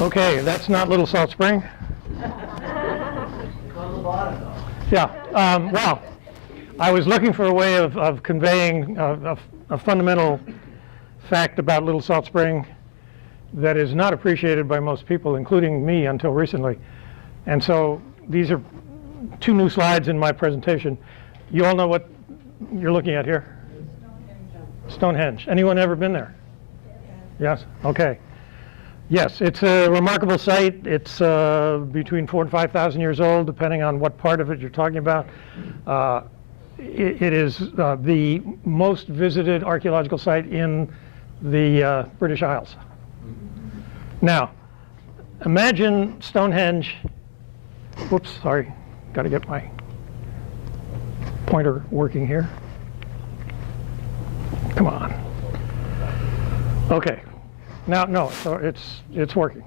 Okay, that's not Little Salt Spring. Yeah, well, I was looking for a way of conveying a fundamental fact about Little Salt Spring that is not appreciated by most people, including me until recently. And so these are two new slides in my presentation. You all know what you're looking at here? Stonehenge. Anyone ever been there? Yes? Okay. Yes, it's a remarkable site. It's between 4,000 and 5,000 years old, depending on what part of it you're talking about. It is the most visited archaeological site in the British Isles. Now, imagine Stonehenge. Whoops, sorry. Got to get my pointer working here. Come on. Okay. Now, no, so it's working.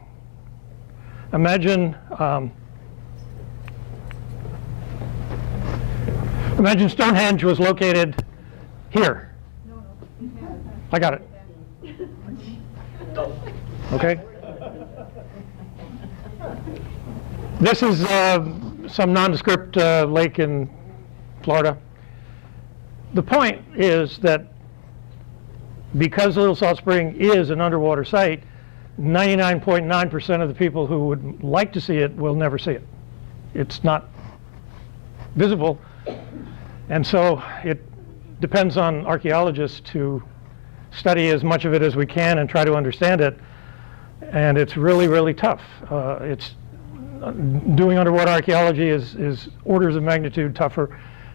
Imagine imagine Stonehenge was located here. I got it. Okay. This is some nondescript lake in Florida. The point is that because Little Salt Spring is an underwater site, 99.9% of the people who would like to see it will never see it. It's not visible, and so it depends on archaeologists to study as much of it as we can and try to understand it, and it's really, really tough. Doing underwater archaeology is orders of magnitude tougher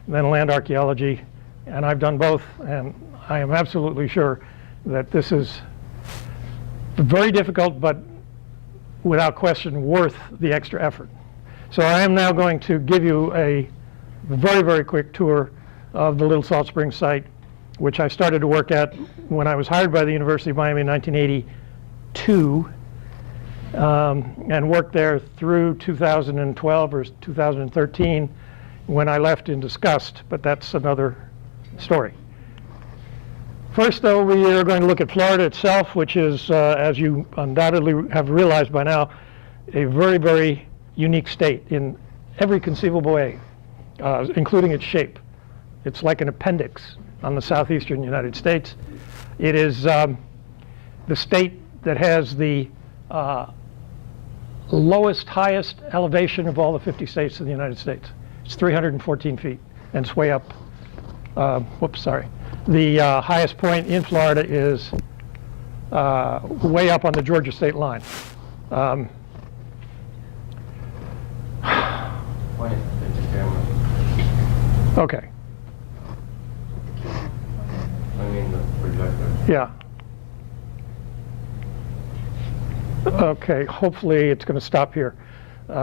than land archaeology, and I've done both, and I am absolutely sure that this is very difficult, but without question worth the extra effort. So I am now going to give you a very, very quick tour of the Little Salt Spring site, which I started to work at when I was hired by the University of Miami in 1982, and worked there through 2012 or 2013 when I left in disgust, but that's another story. First, though, we are going to look at Florida itself, which is, as you undoubtedly have realized by now, a very, very unique state in every conceivable way, including its shape. It's like an appendix on the southeastern United States. It is the state that has the lowest, highest elevation of all the 50 states in the United States. It's 314 feet, and it's way up. Whoops, sorry. The highest point in Florida is way up on the Georgia state line. Okay. I mean the projector. Yeah. Okay, hopefully it's going to stop here.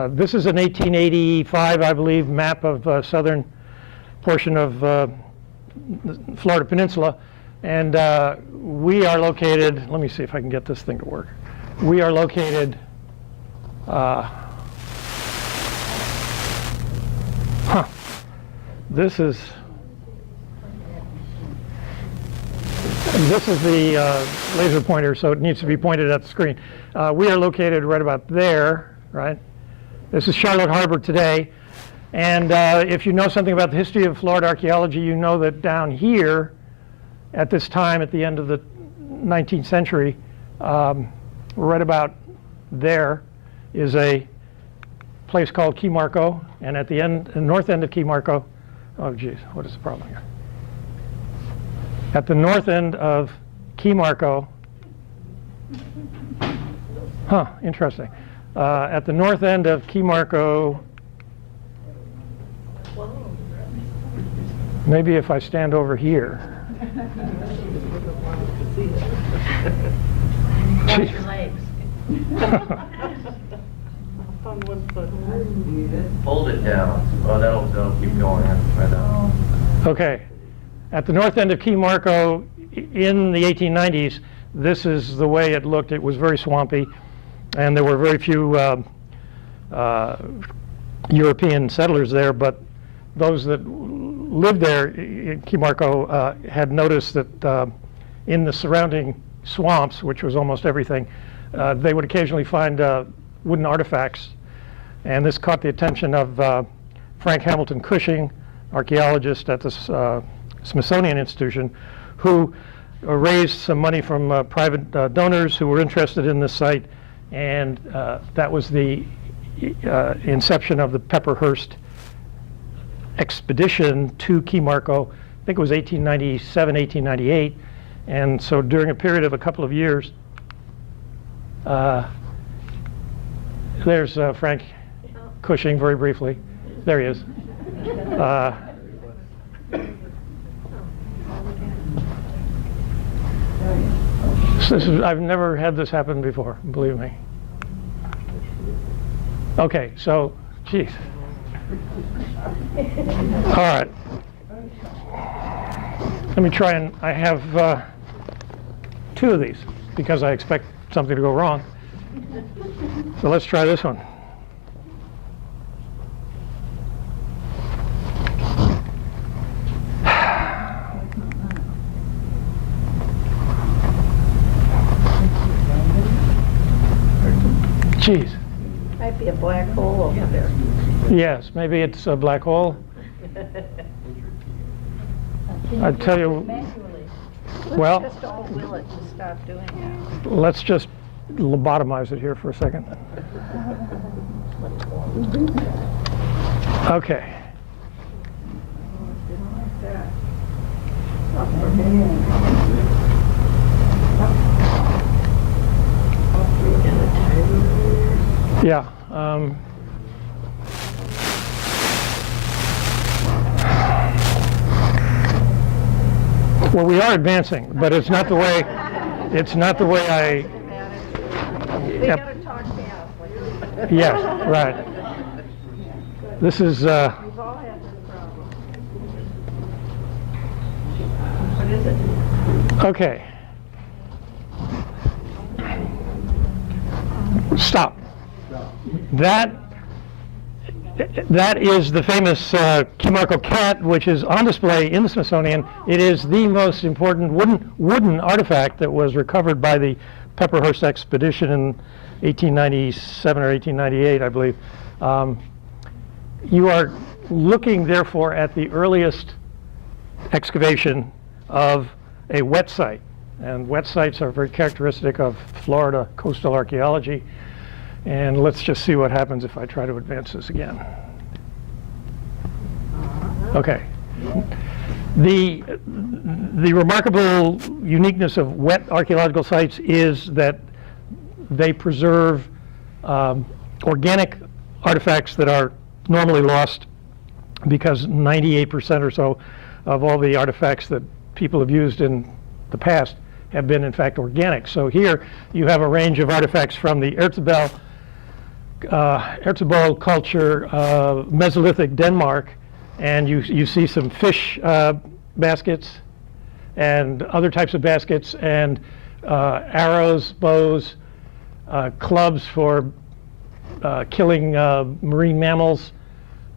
This is an 1885, I believe, map of southern portion of the Florida Peninsula, and we are located, let me see if I can get this thing to work. We are located this is the laser pointer, so it needs to be pointed at the screen. We are located right about there, right? This is Charlotte Harbor today. And if you know something about the history of Florida archaeology, you know that down here, at this time, at the end of the 19th century, right about there is a place called Key Marco, and at the end, the north end of Key Marco, oh geez, what is the problem here? At the north end of Key Marco, interesting. At the north end of Key Marco, maybe if I stand over here. Hold it down. Oh, that'll keep going right now. Okay. At the north end of Key Marco in the 1890s, this is the way it looked. It was very swampy, and there were very few European settlers there, but those that lived there in Key Marco had noticed that in the surrounding swamps, which was almost everything, they would occasionally find wooden artifacts, and this caught the attention of Frank Hamilton Cushing, archaeologist at the Smithsonian Institution, who raised some money from private donors who were interested in this site, and that was the inception of the Pepperhurst expedition to Key Marco. I think it was 1897, 1898, and so during a period of a couple of years, there's Frank Cushing, very briefly. There he is. I've never had this happen before, believe me. Okay, so, geez. All right. Let me try and, I have 2 of these because I expect something to go wrong. So let's try this one. Geez. Might be a black hole over there. Yes, maybe it's a black hole. I tell you, well, Let's just all will it to stop doing that. let's just lobotomize it here for a second. Okay. Yeah. Well, we are advancing, but it's not the way. It's not the way I. We Yep. gotta talk fast. Yes, right. This is. We've all had this problem. What is it? Okay. Stop. That is the famous Key Marco cat, which is on display in the Smithsonian. It is the most important wooden artifact that was recovered by the Pepperhurst expedition in 1897 or 1898, I believe. You are looking, therefore, at the earliest excavation of a wet site. And wet sites are very characteristic of Florida coastal archaeology. And let's just see what happens if I try to advance this again. Okay. The remarkable uniqueness of wet archaeological sites is that they preserve organic artifacts that are normally lost, because 98% or so of all the artifacts that people have used in the past have been, in fact, organic. So here you have a range of artifacts from the Erzgebirge culture, Mesolithic Denmark, and you see some fish baskets and other types of baskets, and arrows, bows, clubs for killing marine mammals,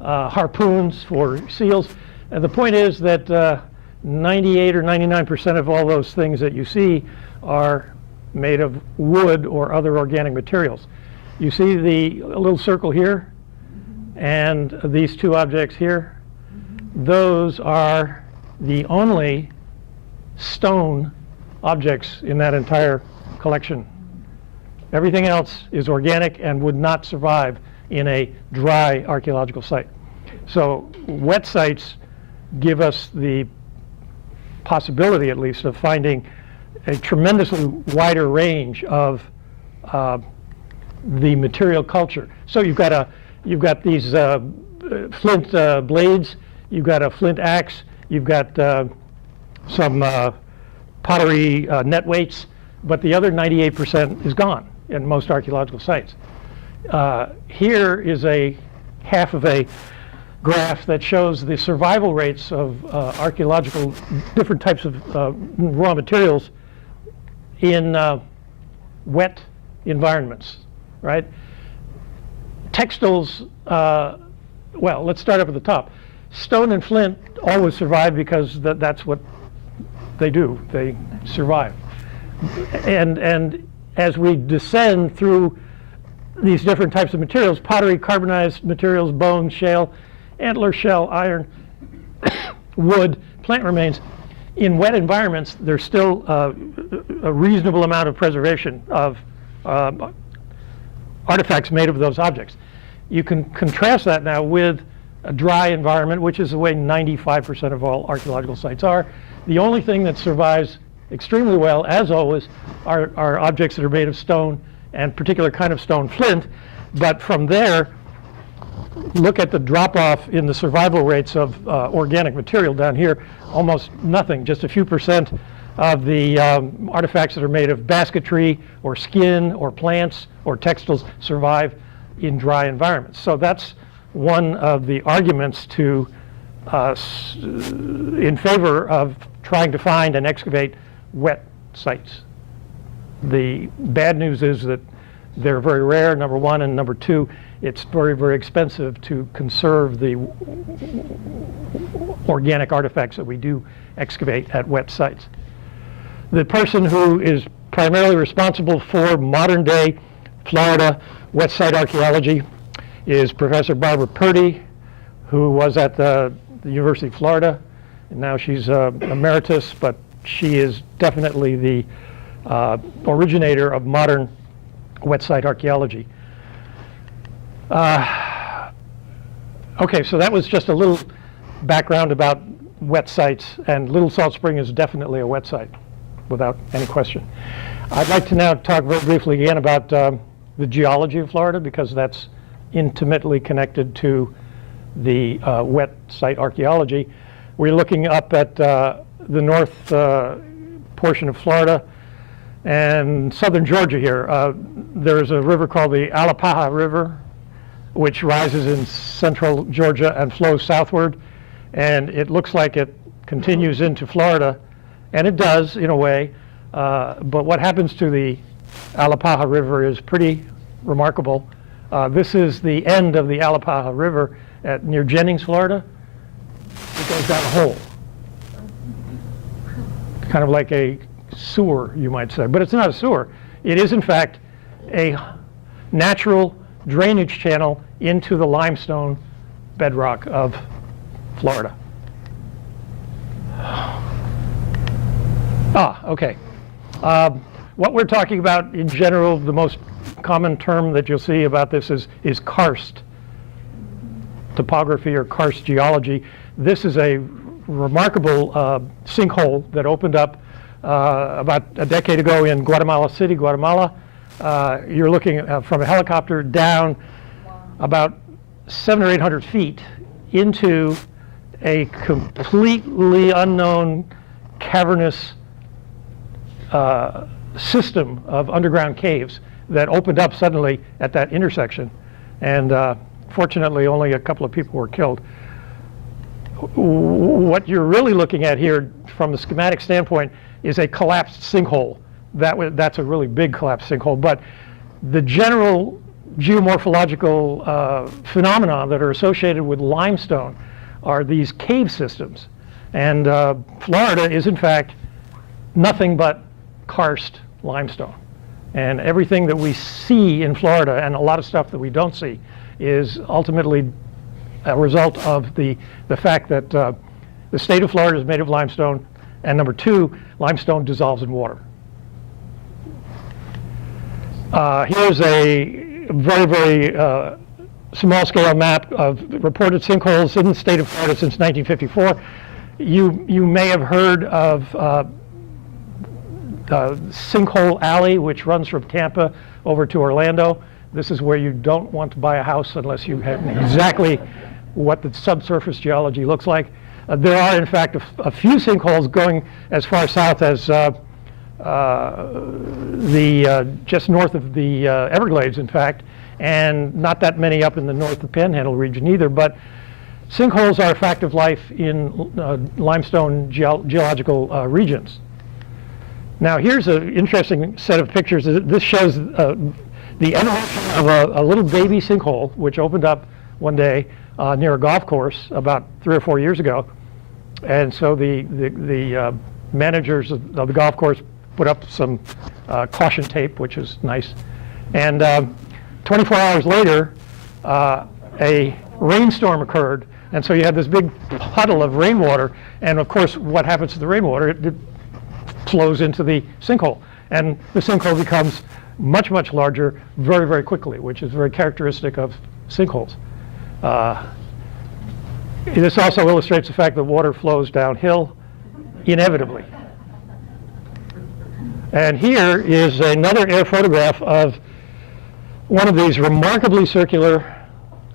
harpoons for seals. And the point is that 98 or 99% of all those things that you see are made of wood or other organic materials. You see the little circle here and these 2 objects here? Those are the only stone objects in that entire collection. Everything else is organic and would not survive in a dry archaeological site. So wet sites give us the possibility, at least, of finding a tremendously wider range of the material culture. So you've got these flint blades, you've got a flint axe, you've got some pottery net weights, but the other 98% is gone in most archaeological sites. Here is a half of a graph that shows the survival rates of archaeological different types of raw materials in wet environments, right? Textiles, well, let's start up at the top. Stone and flint always survive because that's what they do. They survive. And as we descend through these different types of materials, pottery, carbonized materials, bones, shale, antler, shell, iron, wood, plant remains, in wet environments, there's still a reasonable amount of preservation of artifacts made of those objects. You can contrast that now with a dry environment, which is the way 95% of all archaeological sites are. The only thing that survives extremely well, as always, are objects that are made of stone, and particular kind of stone, flint. But from there, look at the drop-off in the survival rates of organic material down here. Almost nothing, just a few percent of the artifacts that are made of basketry or skin or plants or textiles survive in dry environments. So that's one of the arguments to in favor of trying to find and excavate wet sites. The bad news is that they're very rare, number one, and number two, it's very, very expensive to conserve the organic artifacts that we do excavate at wet sites. The person who is primarily responsible for modern-day Florida wet site archaeology is Professor Barbara Purdy, who was at the University of Florida, and now she's emeritus, but she is definitely the originator of modern wet site archaeology. Okay, so that was just a little background about wet sites, and Little Salt Spring is definitely a wet site, without any question. I'd like to now talk very briefly again about the geology of Florida, because that's intimately connected to the wet site archaeology. We're looking up at the north portion of Florida and southern Georgia here. There's a river called the Alapaha River, which rises in central Georgia and flows southward, and it looks like it continues into Florida, and it does in a way, but what happens to the Alapaha River is pretty remarkable. This is the end of the Alapaha River near Jennings, Florida. It goes down a hole, kind of like a sewer, you might say, but it's not a sewer. It is, in fact, a natural drainage channel into the limestone bedrock of Florida. Okay. What we're talking about in general, the most common term that you'll see about this is karst topography or karst geology. This is a remarkable sinkhole that opened up about a decade ago in Guatemala City, Guatemala. You're looking from a helicopter down about 700 or 800 feet into a completely unknown cavernous system of underground caves that opened up suddenly at that intersection, and fortunately only a couple of people were killed. What you're really looking at here from the schematic standpoint is a collapsed sinkhole. That's a really big collapsed sinkhole, but the general geomorphological phenomena that are associated with limestone are these cave systems, and Florida is in fact nothing but karst limestone, and everything that we see in Florida and a lot of stuff that we don't see is ultimately a result of the fact that the state of Florida is made of limestone, and number two, limestone dissolves in water. Here's a very, very small-scale map of reported sinkholes in the state of Florida since 1954. You may have heard of Sinkhole Alley, which runs from Tampa over to Orlando. This is where you don't want to buy a house unless you have exactly what the subsurface geology looks like. There are, in fact, a few sinkholes going as far south as just north of the Everglades, in fact, and not that many up in the north of the Panhandle region either. But sinkholes are a fact of life in limestone geological regions. Now, here's an interesting set of pictures. This shows the evolution of a little baby sinkhole, which opened up one day near a golf course about 3 or 4 years ago. And so the managers of the golf course put up some caution tape, which is nice. And 24 hours later, a rainstorm occurred, and so you had this big puddle of rainwater, and of course what happens to the rainwater? It flows into the sinkhole, and the sinkhole becomes much, much larger very, very quickly, which is very characteristic of sinkholes. This also illustrates the fact that water flows downhill inevitably. And here is another air photograph of one of these remarkably circular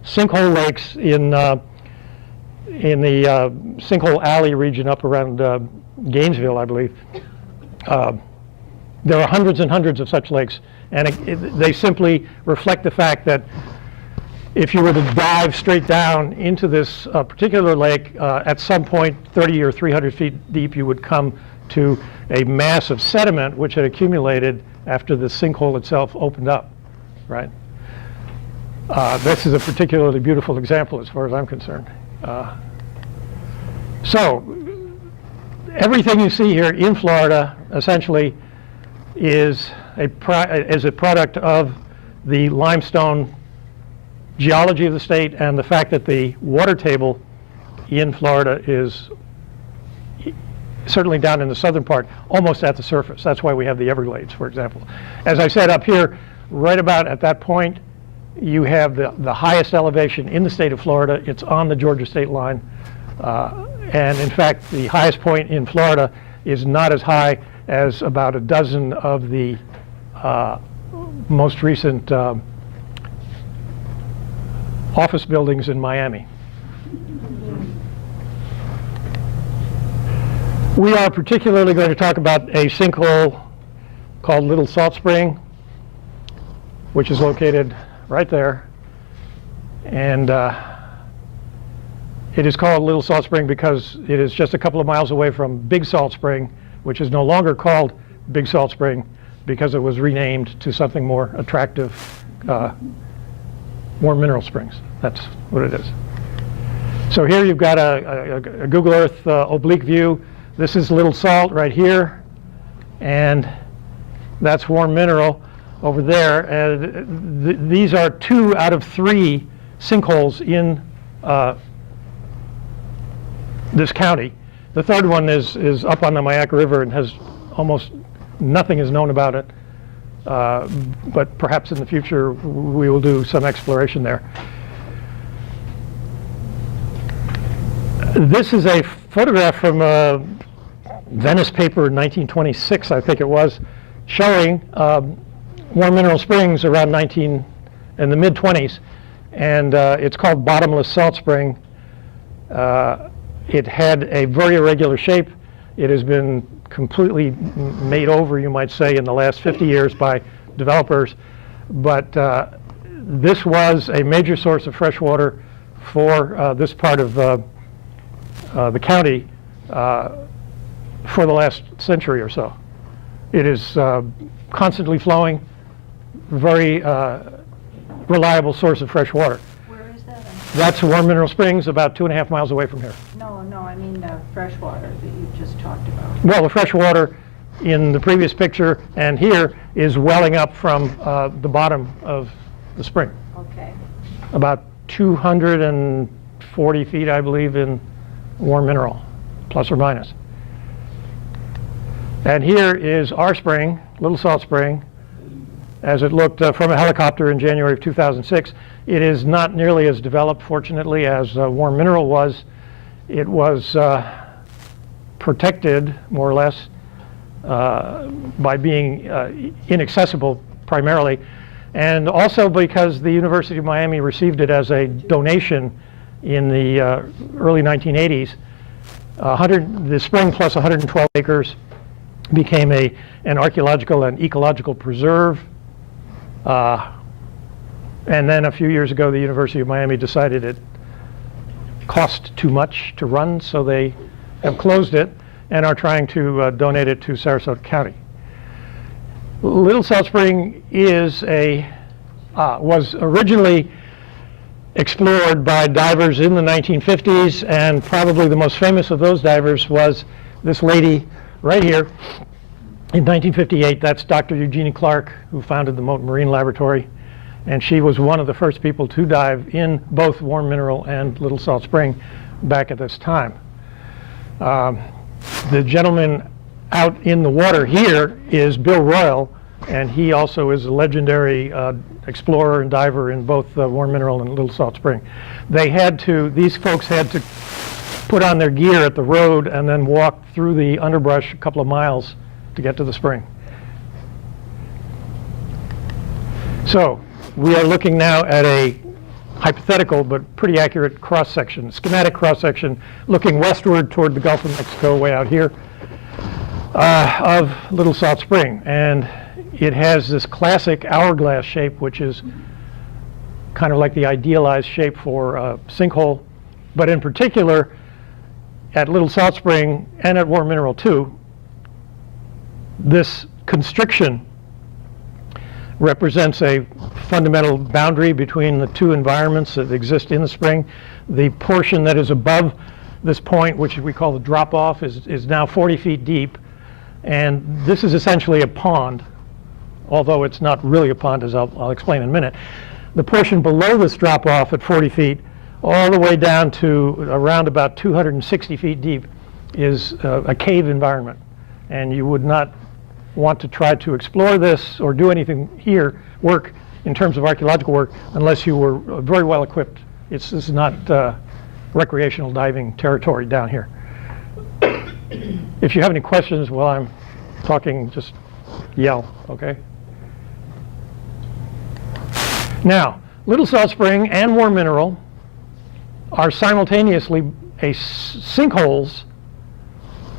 sinkhole lakes in the Sinkhole Alley region up around Gainesville, I believe. There are hundreds and hundreds of such lakes, and they simply reflect the fact that if you were to dive straight down into this particular lake, at some point 30 or 300 feet deep, you would come to a mass of sediment which had accumulated after the sinkhole itself opened up, right? This is a particularly beautiful example as far as I'm concerned. So everything you see here in Florida essentially is a product of the limestone geology of the state and the fact that the water table in Florida is certainly down in the southern part, almost at the surface. That's why we have the Everglades, for example. As I said, up here, right about at that point, you have the highest elevation in the state of Florida. It's on the Georgia state line. And in fact, the highest point in Florida is not as high as about a dozen of the most recent office buildings in Miami. We are particularly going to talk about a sinkhole called Little Salt Spring, which is located right there. And it is called Little Salt Spring because it is just a couple of miles away from Big Salt Spring, which is no longer called Big Salt Spring because it was renamed to something more attractive, Warm Mineral Springs. That's what it is. So here you've got a Google Earth oblique view. This is Little Salt right here, and that's Warm Mineral over there. And these are 2 out of 3 sinkholes in this county. The third one is up on the Mayaca River and has almost nothing is known about it. But perhaps in the future we will do some exploration there. This is a photograph from a Venice paper in 1926, I think it was, showing Warm Mineral Springs around in the mid-20s, and it's called Bottomless Salt Spring. It had a very irregular shape. It has been completely made over, you might say, in the last 50 years by developers. But this was a major source of fresh water for this part of the county for the last century or so. It is constantly flowing, very reliable source of fresh water. Where is that? That's Warm Mineral Springs, about 2.5 miles away from here. No, I mean the fresh water that you just talked about. Well, the fresh water in the previous picture and here is welling up from the bottom of the spring. Okay. About 240 feet, I believe, in Warm Mineral, plus or minus. And here is our spring, Little Salt Spring, as it looked from a helicopter in January of 2006. It is not nearly as developed, fortunately, as Warm Mineral was. It was protected, more or less, by being inaccessible primarily, and also because the University of Miami received it as a donation in the early 1980s. The spring plus 112 acres became an archaeological and ecological preserve. And then a few years ago, the University of Miami decided it cost too much to run, so they have closed it and are trying to donate it to Sarasota County. Little Salt Spring was originally explored by divers in the 1950s, and probably the most famous of those divers was this lady right here, in 1958. That's Dr. Eugenie Clark, who founded the Mote Marine Laboratory, and she was one of the first people to dive in both Warm Mineral and Little Salt Spring back at this time. The gentleman out in the water here is Bill Royal, and he also is a legendary explorer and diver in both Warm Mineral and Little Salt Spring. These folks had to put on their gear at the road and then walk through the underbrush a couple of miles to get to the spring. So we are looking now at a hypothetical but pretty accurate cross-section, schematic cross-section, looking westward toward the Gulf of Mexico way out here of Little Salt Spring. And it has this classic hourglass shape, which is kind of like the idealized shape for a sinkhole. But in particular, at Little Salt Spring and at Warm Mineral too, this constriction represents a fundamental boundary between the two environments that exist in the spring. The portion that is above this point, which we call the drop-off, is now 40 feet deep. And this is essentially a pond, although it's not really a pond, as I'll explain in a minute. The portion below this drop-off at 40 feet, all the way down to around about 260 feet deep, is a cave environment. And you would not want to try to explore this or do anything here, work in terms of archaeological work, unless you were very well equipped. This is not recreational diving territory down here. If you have any questions while I'm talking, just yell, okay? Now, Little Salt Spring and Warm Mineral are simultaneously sinkholes,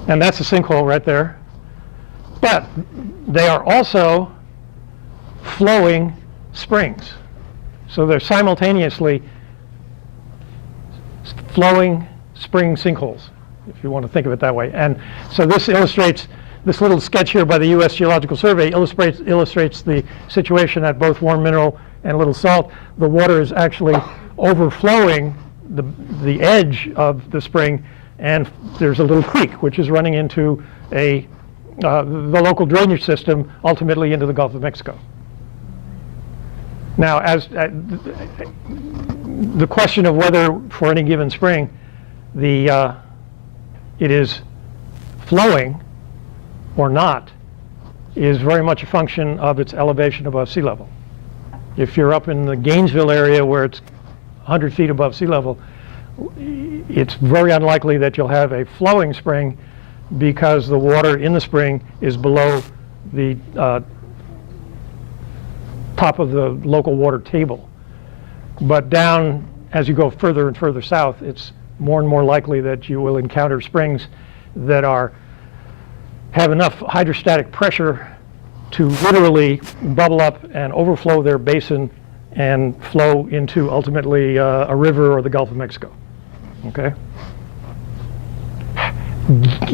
and that's a sinkhole right there, but they are also flowing springs. So they're simultaneously flowing spring sinkholes, if you want to think of it that way. And so this illustrates, this little sketch here by the U.S. Geological Survey illustrates the situation at both Warm Mineral and Little Salt. The water is actually overflowing the edge of the spring, and there's a little creek which is running into the local drainage system, ultimately into the Gulf of Mexico. Now, as the question of whether for any given spring it is flowing or not is very much a function of its elevation above sea level. If you're up in the Gainesville area where it's 100 feet above sea level, it's very unlikely that you'll have a flowing spring because the water in the spring is below the top of the local water table. But down, as you go further and further south, it's more and more likely that you will encounter springs that have enough hydrostatic pressure to literally bubble up and overflow their basin and flow into ultimately a river or the Gulf of Mexico. Okay?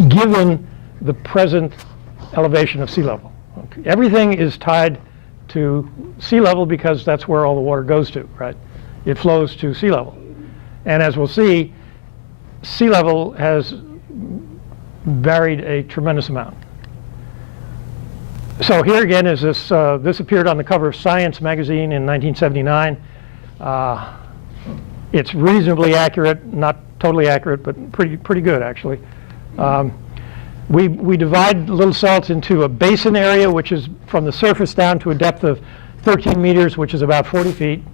Given the present elevation of sea level. Okay. Everything is tied to sea level because that's where all the water goes to, right? It flows to sea level. And as we'll see, sea level has varied a tremendous amount. So here again is this, this appeared on the cover of Science magazine in 1979. It's reasonably accurate, not totally accurate, but pretty good actually. We divide Little Salt into a basin area, which is from the surface down to a depth of 13 meters, which is about 40 feet.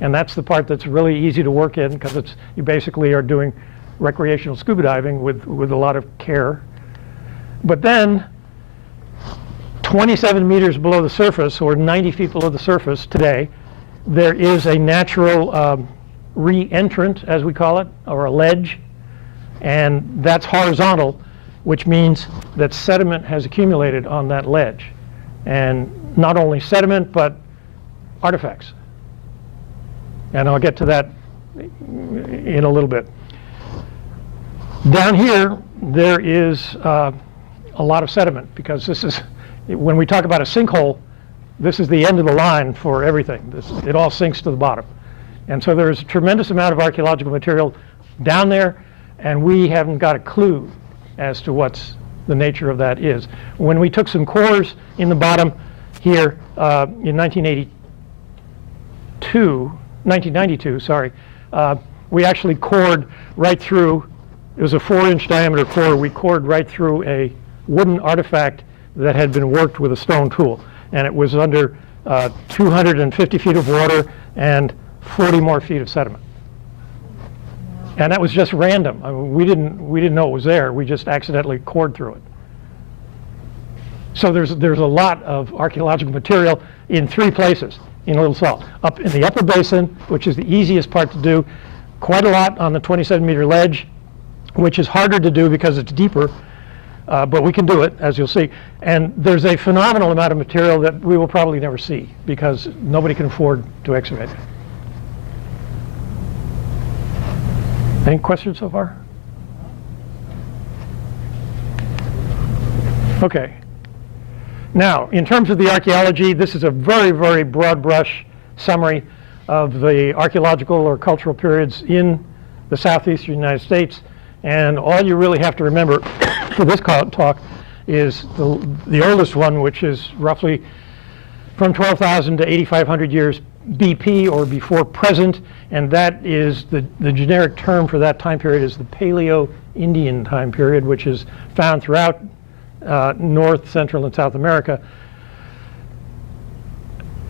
And that's the part that's really easy to work in because you basically are doing recreational scuba diving with a lot of care. But then 27 meters below the surface, or 90 feet below the surface today, there is a natural re-entrant, as we call it, or a ledge. And that's horizontal, which means that sediment has accumulated on that ledge. And not only sediment, but artifacts. And I'll get to that in a little bit. Down here, there is a lot of sediment, because this is, when we talk about a sinkhole, this is the end of the line for everything. It all sinks to the bottom. And so there's a tremendous amount of archaeological material down there, and we haven't got a clue as to what's the nature of that is. When we took some cores in the bottom here in 1992, sorry, we actually cored right through. It was a 4-inch diameter core. We cored right through a wooden artifact that had been worked with a stone tool, and it was under 250 feet of water and 40 more feet of sediment. And that was just random. I mean, we didn't know it was there. We just accidentally cored through it. So there's a lot of archaeological material in 3 places in Little Salt. Up in the upper basin, which is the easiest part to do, quite a lot on the 27-meter ledge, which is harder to do because it's deeper, but we can do it, as you'll see. And there's a phenomenal amount of material that we will probably never see because nobody can afford to excavate it. Any questions so far? Okay. Now, in terms of the archaeology, this is a very, very broad brush summary of the archaeological or cultural periods in the southeastern United States. And all you really have to remember for this talk is the oldest one, which is roughly from 12,000 to 8,500 years BP, or before present, and that is the generic term for that time period is the Paleo-Indian time period, which is found throughout North, Central, and South America,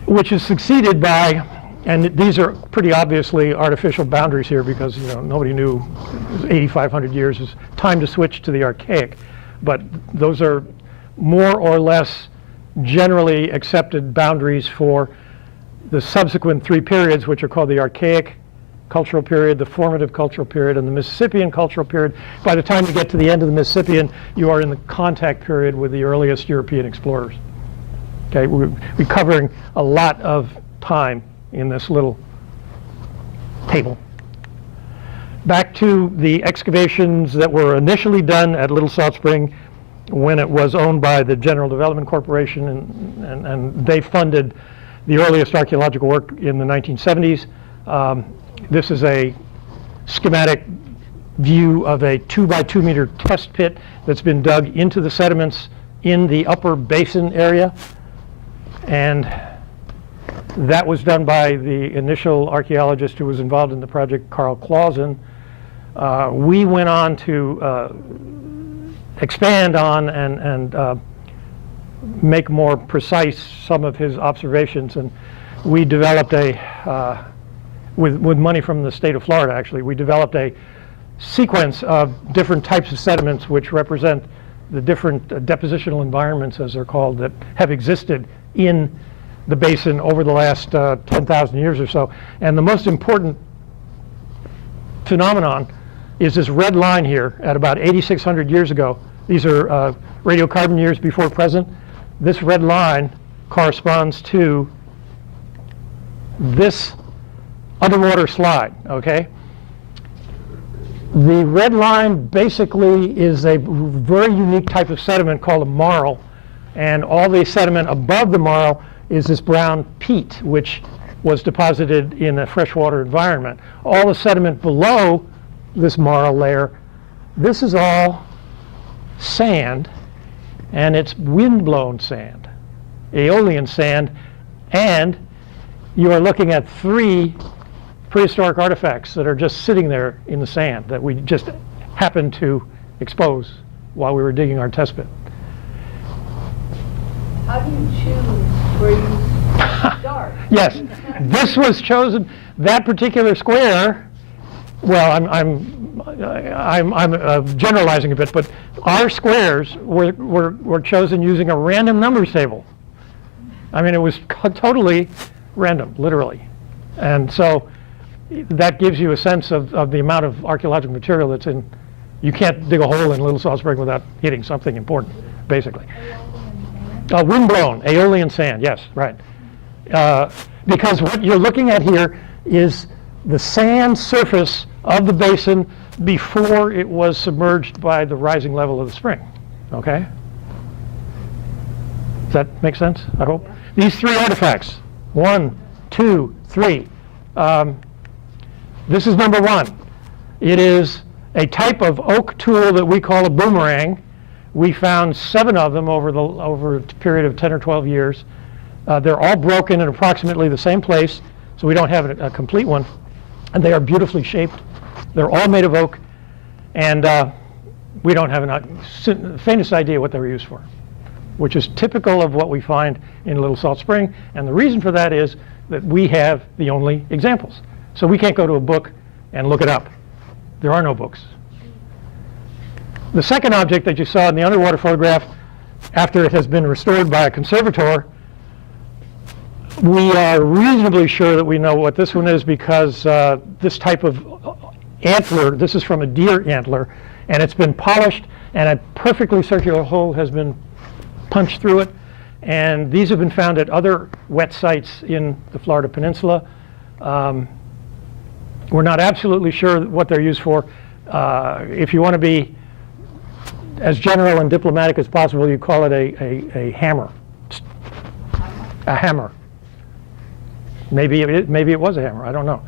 which is succeeded by, and these are pretty obviously artificial boundaries here because nobody knew 8,500 years is time to switch to the Archaic, but those are more or less generally accepted boundaries for the subsequent 3 periods, which are called the Archaic cultural period, the formative cultural period, and the Mississippian cultural period. By the time you get to the end of the Mississippian, you are in the contact period with the earliest European explorers. Okay, we're covering a lot of time in this little table. Back to the excavations that were initially done at Little Salt Spring when it was owned by the General Development Corporation, and they funded the earliest archaeological work in the 1970s. This is a schematic view of a 2-by-2 meter test pit that's been dug into the sediments in the upper basin area. And that was done by the initial archaeologist who was involved in the project, Carl Clausen. We went on to expand on and make more precise some of his observations, and we developed with money from the state of Florida actually, we developed a sequence of different types of sediments which represent the different depositional environments, as they're called, that have existed in the basin over the last 10,000 years or so. And the most important phenomenon is this red line here at about 8,600 years ago. These are radiocarbon years before present. This red line corresponds to this underwater slide, okay? The red line basically is a very unique type of sediment called a marl, and all the sediment above the marl is this brown peat, which was deposited in a freshwater environment. All the sediment below this marl layer, this is all sand, and it's wind-blown sand, aeolian sand, and you are looking at 3 prehistoric artifacts that are just sitting there in the sand that we just happened to expose while we were digging our test pit. How do you choose where you start? Yes, this was chosen, that particular square, well, I'm generalizing a bit, but our squares were chosen using a random numbers table. I mean, it was totally random, literally. And so that gives you a sense of the amount of archaeological material that's in. You can't dig a hole in Little Salt Spring without hitting something important, basically. Wind-blown, aeolian sand, yes, right. Because what you're looking at here is the sand surface of the basin before it was submerged by the rising level of the spring, okay? Does that make sense, I hope? These 3 artifacts, 1, 2, 3. This is number 1. It is a type of oak tool that we call a boomerang, We found 7 of them over a period of 10 or 12 years. They're all broken in approximately the same place, so we don't have a complete one. And they are beautifully shaped. They're all made of oak, and we don't have the faintest idea what they were used for, which is typical of what we find in Little Salt Spring. And the reason for that is that we have the only examples. So we can't go to a book and look it up. There are no books. The second object that you saw in the underwater photograph, after it has been restored by a conservator, we are reasonably sure that we know what this one is because this type of antler, this is from a deer antler, and it's been polished, and a perfectly circular hole has been punched through it. And these have been found at other wet sites in the Florida Peninsula. We're not absolutely sure what they're used for. If you want to be as general and diplomatic as possible, you call it a hammer. A hammer. Maybe it was a hammer, I don't know.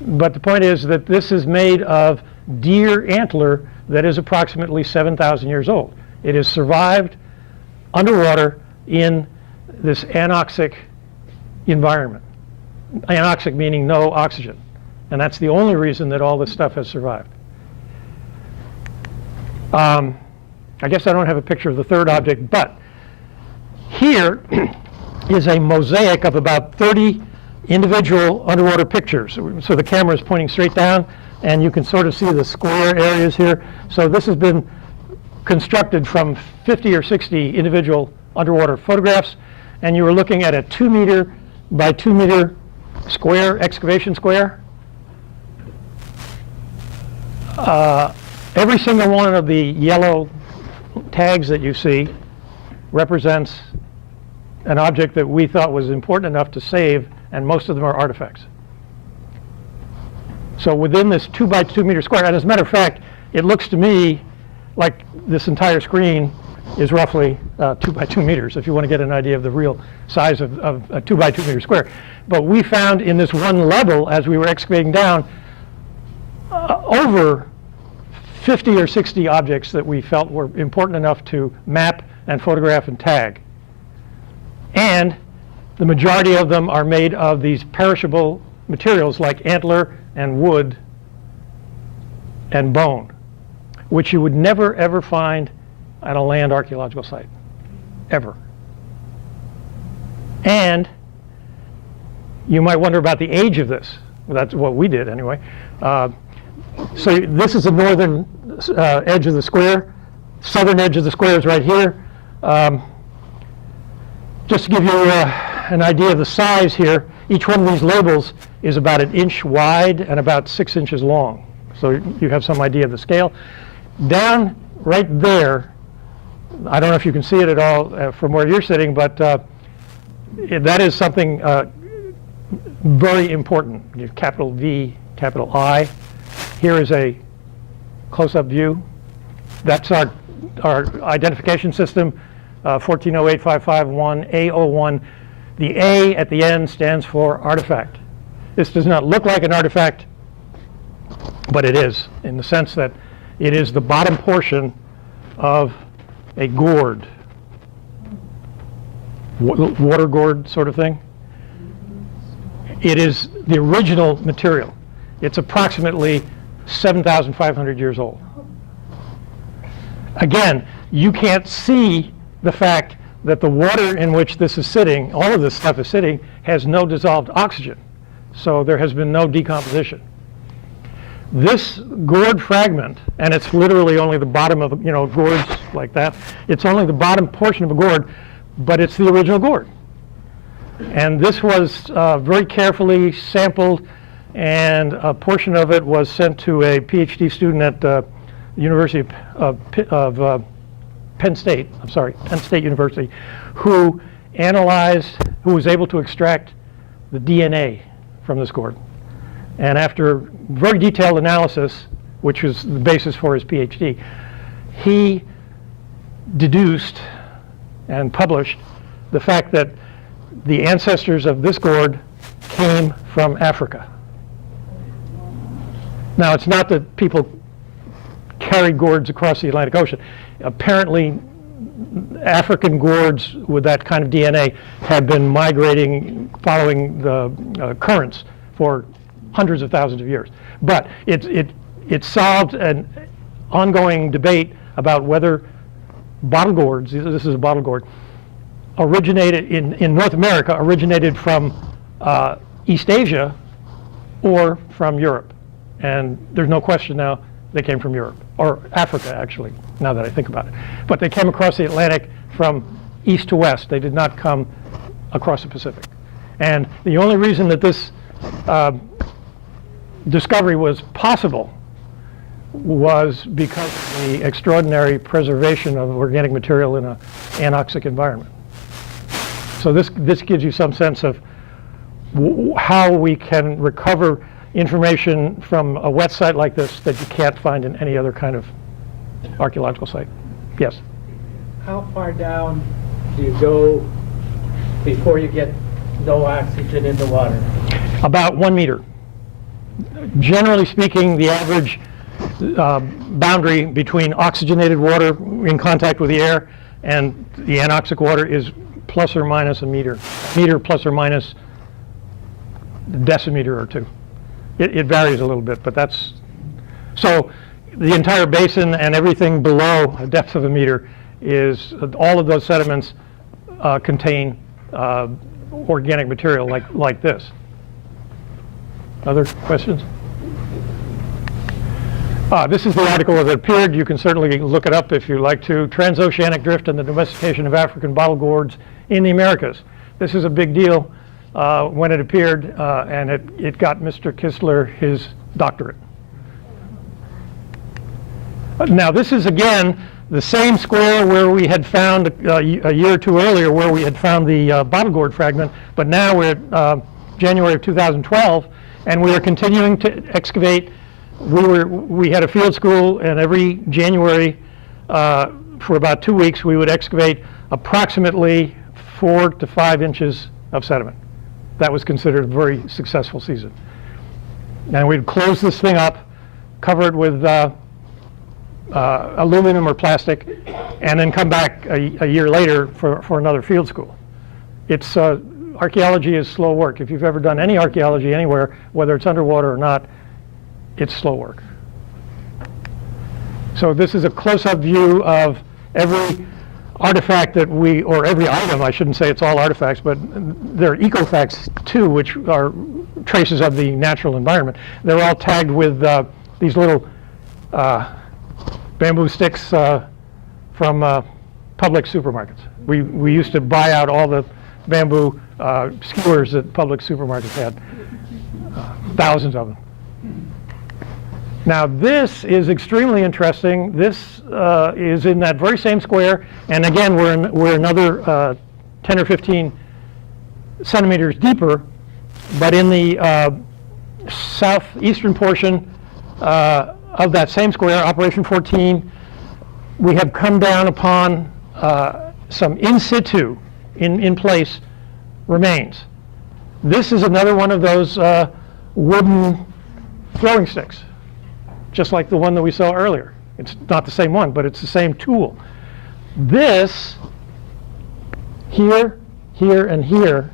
But the point is that this is made of deer antler that is approximately 7,000 years old. It has survived underwater in this anoxic environment. Anoxic meaning no oxygen. And that's the only reason that all this stuff has survived. I guess I don't have a picture of the third object, but here is a mosaic of about 30 individual underwater pictures. So the camera is pointing straight down, and you can sort of see the square areas here. So this has been constructed from 50 or 60 individual underwater photographs, and you were looking at a 2 meter by 2 meter square, excavation square. Every single one of the yellow tags that you see represents an object that we thought was important enough to save, and most of them are artifacts. So within this 2 by 2 meter square, and as a matter of fact, it looks to me like this entire screen is roughly 2 by 2 meters, if you want to get an idea of the real size of a 2 by 2 meter square. But we found in this one level, as we were excavating down, over 50 or 60 objects that we felt were important enough to map and photograph and tag. And the majority of them are made of these perishable materials like antler and wood and bone, which you would never ever find at a land archaeological site, ever. And you might wonder about the age of this. Well, that's what we did anyway. So this is the northern edge of the square. Southern edge of the square is right here. Just to give you an idea of the size here, each one of these labels is about 1 inch wide and about 6 inches long. So you have some idea of the scale. Down right there, I don't know if you can see it at all from where you're sitting, but that is something very important. Capital V, capital I. Here is a close-up view. That's our identification system, 1408551A01. The A at the end stands for artifact. This does not look like an artifact, but it is, in the sense that it is the bottom portion of a gourd, water gourd sort of thing. It is the original material. It's approximately 7,500 years old. Again, you can't see the fact that the water in which this is sitting, all of this stuff is sitting, has no dissolved oxygen. So there has been no decomposition. This gourd fragment, and it's literally only the bottom of, gourds like that, it's only the bottom portion of a gourd, but it's the original gourd. And this was very carefully sampled, and a portion of it was sent to a PhD student at the University of Penn State University, who was able to extract the DNA from this gourd. And after very detailed analysis, which was the basis for his PhD, he deduced and published the fact that the ancestors of this gourd came from Africa. Now, it's not that people carried gourds across the Atlantic Ocean. Apparently, African gourds with that kind of DNA had been migrating following the currents for hundreds of thousands of years. But it solved an ongoing debate about whether bottle gourds, this is a bottle gourd, originated in North America, originated from East Asia or from Europe. And there's no question now they came from Europe, or Africa actually, now that I think about it. But they came across the Atlantic from east to west. They did not come across the Pacific. And the only reason that this discovery was possible was because of the extraordinary preservation of organic material in an anoxic environment. So this gives you some sense of how we can recover information from a wet site like this that you can't find in any other kind of archaeological site. Yes? How far down do you go before you get no oxygen in the water? About 1 meter. Generally speaking, the average boundary between oxygenated water in contact with the air and the anoxic water is plus or minus a meter plus or minus a decimeter or two. It varies a little bit, but that's, so the entire basin and everything below a depth of a meter is, all of those sediments contain organic material like this. Other questions? This is the article that appeared. You can certainly look it up if you like to. Transoceanic drift and the domestication of African bottle gourds in the Americas. This is a big deal when it appeared, and it got Mr. Kistler his doctorate. Now this is again the same square where we had found a year or two earlier where we had found the bottle gourd fragment, but now we're at January of 2012, and we are continuing to excavate. We had a field school, and every January for about 2 weeks we would excavate approximately 4 to 5 inches of sediment. That was considered a very successful season. And we'd close this thing up, cover it with aluminum or plastic, and then come back a year later for another field school. It's archaeology is slow work. If you've ever done any archaeology anywhere, whether it's underwater or not, it's slow work. So this is a close-up view of every artifact that or every item. I shouldn't say it's all artifacts, but there are ecofacts too, which are traces of the natural environment. They're all tagged with these little bamboo sticks from public supermarkets. We used to buy out all the bamboo skewers that public supermarkets had, thousands of them. Now this is extremely interesting. This is in that very same square, and again we're another 10 or 15 centimeters deeper, but in the southeastern portion of that same square, Operation 14, we have come down upon some in situ, in place remains. This is another one of those wooden throwing sticks, just like the one that we saw earlier. It's not the same one, but it's the same tool. This, here, here, and here,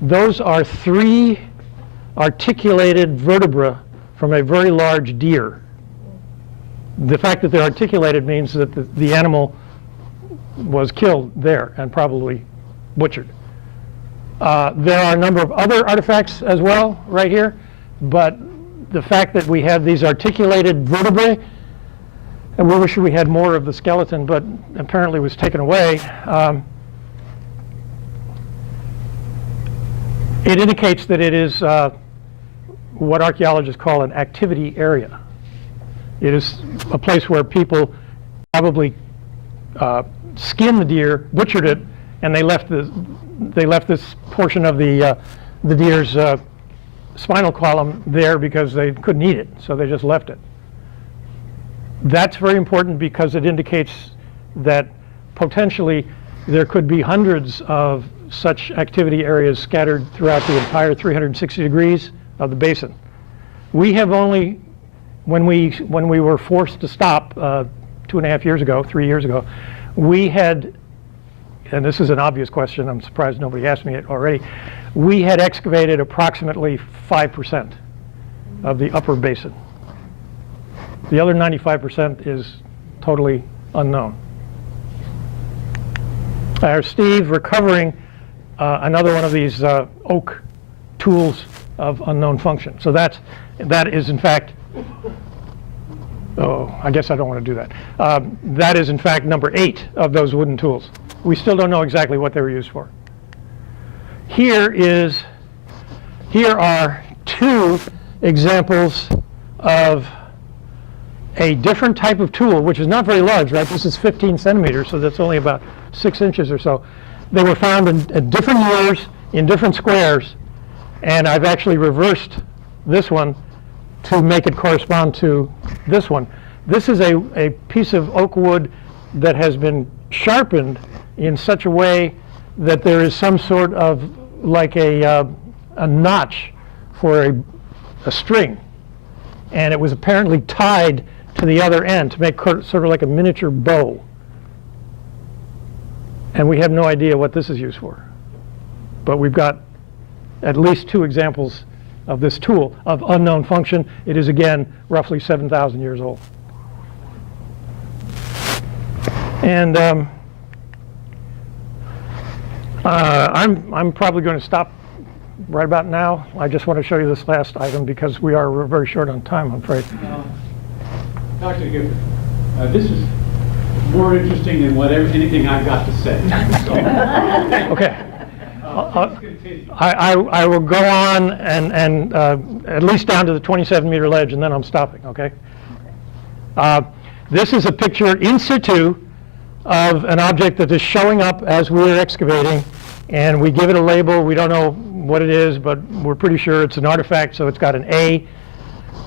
those are 3 articulated vertebrae from a very large deer. The fact that they're articulated means that the animal was killed there and probably butchered. There are a number of other artifacts as well right here, but the fact that we have these articulated vertebrae, and we wish we had more of the skeleton, but apparently it was taken away. It indicates that it is what archaeologists call an activity area. It is a place where people probably skinned the deer, butchered it, and they left this portion of the deer's spinal column there because they couldn't eat it, so they just left it. That's very important because it indicates that potentially there could be hundreds of such activity areas scattered throughout the entire 360 degrees of the basin. We have only when we were forced to stop 2.5 years ago, 3 years ago, we had, and this is an obvious question, I'm surprised nobody asked me it already, we had excavated approximately 5% of the upper basin. The other 95% is totally unknown. Steve recovering another one of these oak tools of unknown function. So that is in fact, oh, I guess I don't want to do that. That is in fact number 8 of those wooden tools. We still don't know exactly what they were used for. Here are 2 examples of a different type of tool, which is not very large, right? This is 15 centimeters, so that's only about 6 inches or so. They were found in different years, in different squares, and I've actually reversed this one to make it correspond to this one. This is a piece of oak wood that has been sharpened in such a way that there is some sort of like a notch for a string, and it was apparently tied to the other end to make sort of like a miniature bow. And we have no idea what this is used for. But we've got at least 2 examples of this tool of unknown function. It is again roughly 7,000 years old. And I'm probably going to stop right about now. I just want to show you this last item because we're very short on time, I'm afraid. Dr. Gifford, this is more interesting than anything I've got to say. So, Okay. please continue. I will go on and at least down to the 27-meter ledge, and then I'm stopping, okay? This is a picture in situ of an object that is showing up as we're excavating, and we give it a label. We don't know what it is, but we're pretty sure it's an artifact, so it's got an A,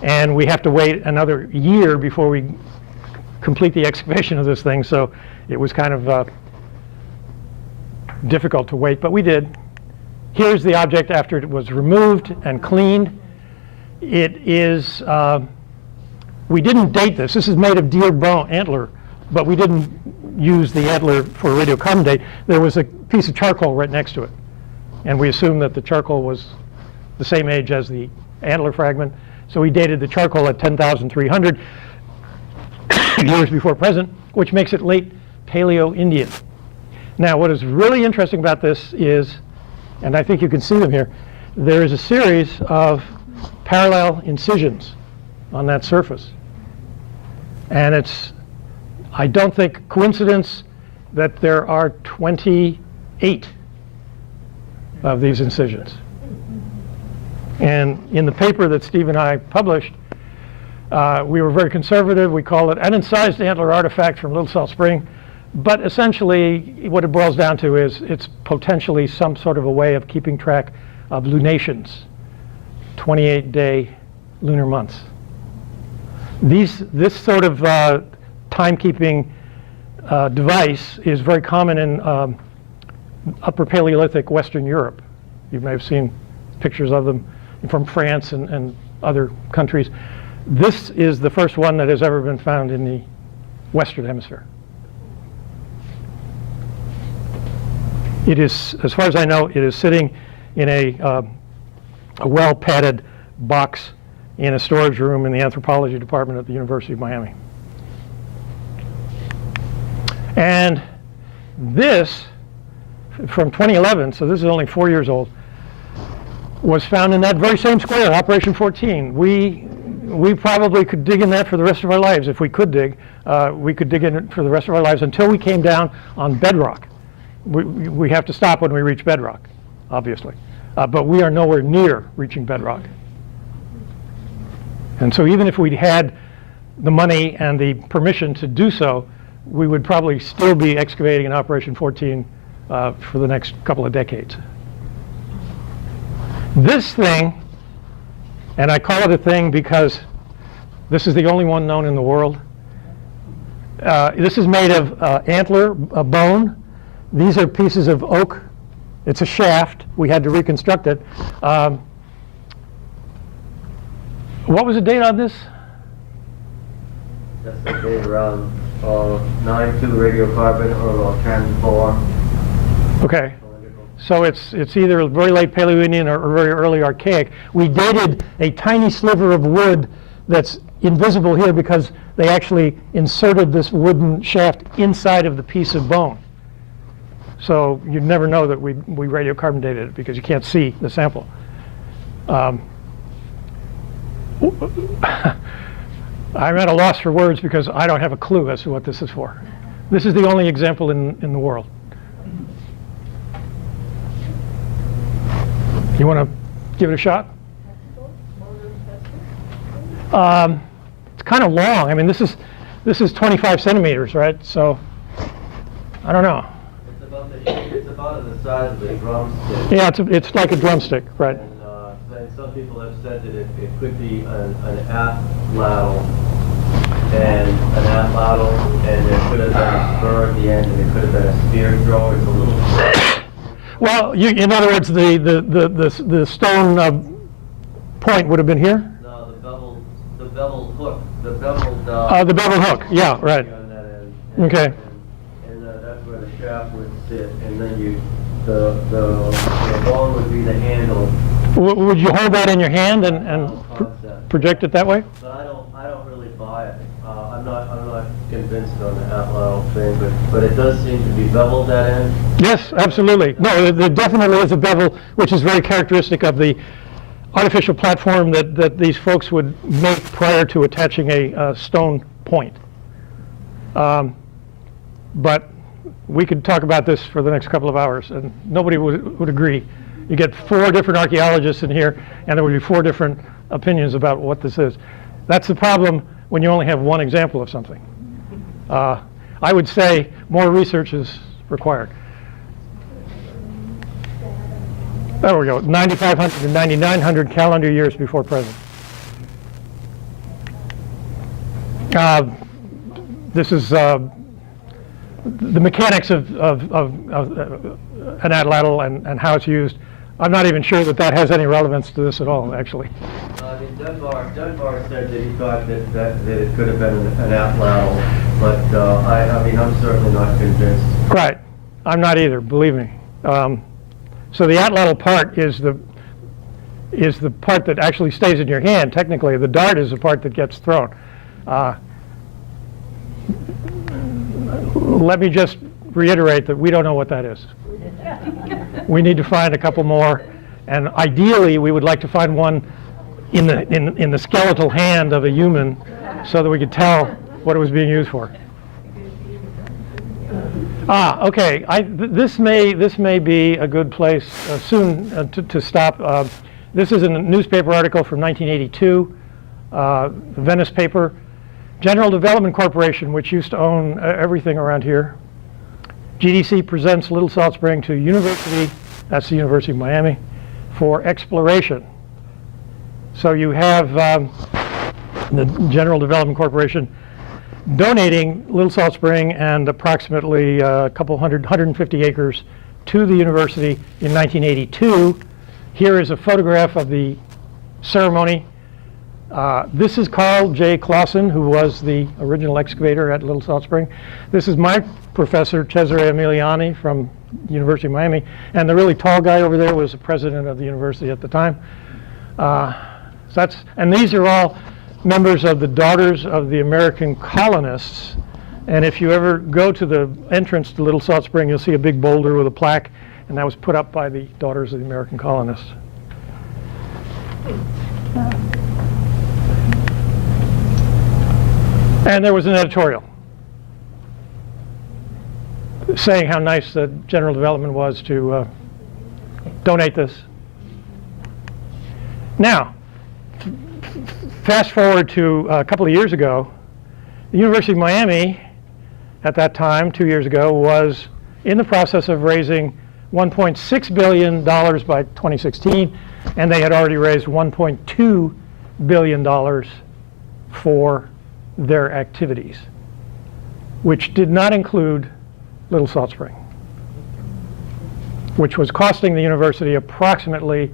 and we have to wait another year before we complete the excavation of this thing, so it was kind of difficult to wait, but we did. Here's the object after it was removed and cleaned. It is, we didn't date this. This is made of deer bone antler, but we didn't use the antler for a radiocarbon date. There was a piece of charcoal right next to it, and we assumed that the charcoal was the same age as the antler fragment, so we dated the charcoal at 10,300 years before present, which makes it late Paleo-Indian. Now, what is really interesting about this is, and I think you can see them here, there is a series of parallel incisions on that surface. And it's, I don't think, coincidence that there are 28 of these incisions. And in the paper that Steve and I published, we were very conservative. We call it an incised antler artifact from Little Salt Spring. But essentially, what it boils down to is it's potentially some sort of a way of keeping track of lunations, 28-day lunar months. This sort of timekeeping device is very common in Upper Paleolithic Western Europe. You may have seen pictures of them from France and other countries. This is the first one that has ever been found in the Western Hemisphere. It is, as far as I know, it is sitting in a well-padded box in a storage room in the anthropology department at the University of Miami. And this, from 2011, so this is only 4 years old, was found in that very same square, Operation 14. We probably could dig in that for the rest of our lives if we could dig. We could dig in it for the rest of our lives until we came down on bedrock. We have to stop when we reach bedrock, obviously. But we are nowhere near reaching bedrock. And so even if we'd had the money and the permission to do so, we would probably still be excavating in Operation 14 for the next couple of decades. This thing, and I call it a thing because this is the only one known in the world. This is made of antler, bone. These are pieces of oak. It's a shaft. We had to reconstruct it. What was the date on this? That's the date around 9.2 radiocarbon or about 10.4. Okay. So it's either very late Paleoindian or very early Archaic. We dated a tiny sliver of wood that's invisible here because they actually inserted this wooden shaft inside of the piece of bone. So you'd never know that we radiocarbon dated it because you can't see the sample. I'm at a loss for words because I don't have a clue as to what this is for. This is the only example in the world. You want to give it a shot? It's kind of long. I mean, this is 25 centimeters, right? So I don't know. It's about the size of a drumstick. Yeah, it's like a drumstick, right? And some people have said that it could be an atlatl, and there could have been a spur at the end, and it could have been a spear thrower. It's a little. Well, in other words, the stone point would have been here. No, the beveled hook, the beveled. The bevel hook. Yeah, right. On that end. Okay. And that's where the shaft would sit, and then the bone would be the handle. Would you hold that in your hand and Concept. project it that way? But I don't really buy it. I'm not convinced on the atlatl thing, but it does seem to be beveled that end. Yes, absolutely. No, there definitely is a bevel, which is very characteristic of the artificial platform that these folks would make prior to attaching a stone point. But we could talk about this for the next couple of hours, and nobody would agree. You get 4 different archaeologists in here, and there would be 4 different opinions about what this is. That's the problem when you only have one example of something. I would say more research is required. There we go, 9,500 to 9,900 calendar years before present. This is the mechanics of an atlatl and how it's used. I'm not even sure that has any relevance to this at all, actually. Dunbar said that he thought that it could have been an atlatl, but I mean, I'm certainly not convinced. Right. I'm not either, believe me. So the atlatl part is the part that actually stays in your hand. Technically, the dart is the part that gets thrown. Let me just reiterate that we don't know what that is. We need to find a couple more, and ideally, we would like to find one in the skeletal hand of a human, so that we could tell what it was being used for. Okay. This may be a good place soon to stop. This is a newspaper article from 1982, the Venice paper. General Development Corporation, which used to own everything around here. GDC presents Little Salt Spring to University, that's the University of Miami, for exploration. So you have the General Development Corporation donating Little Salt Spring and approximately a couple 150 acres to the university in 1982. Here is a photograph of the ceremony. This is Carl J. Clausen, who was the original excavator at Little Salt Spring. This is my professor, Cesare Emiliani, from the University of Miami. And the really tall guy over there was the president of the university at the time. And these are all members of the Daughters of the American Colonists. And if you ever go to the entrance to Little Salt Spring, you'll see a big boulder with a plaque, and that was put up by the Daughters of the American Colonists. And there was an editorial saying how nice the General Development was to donate this. Now, fast forward to a couple of years ago, the University of Miami, at that time, 2 years ago, was in the process of raising $1.6 billion by 2016, and they had already raised $1.2 billion for their activities, which did not include Little Salt Spring, which was costing the university approximately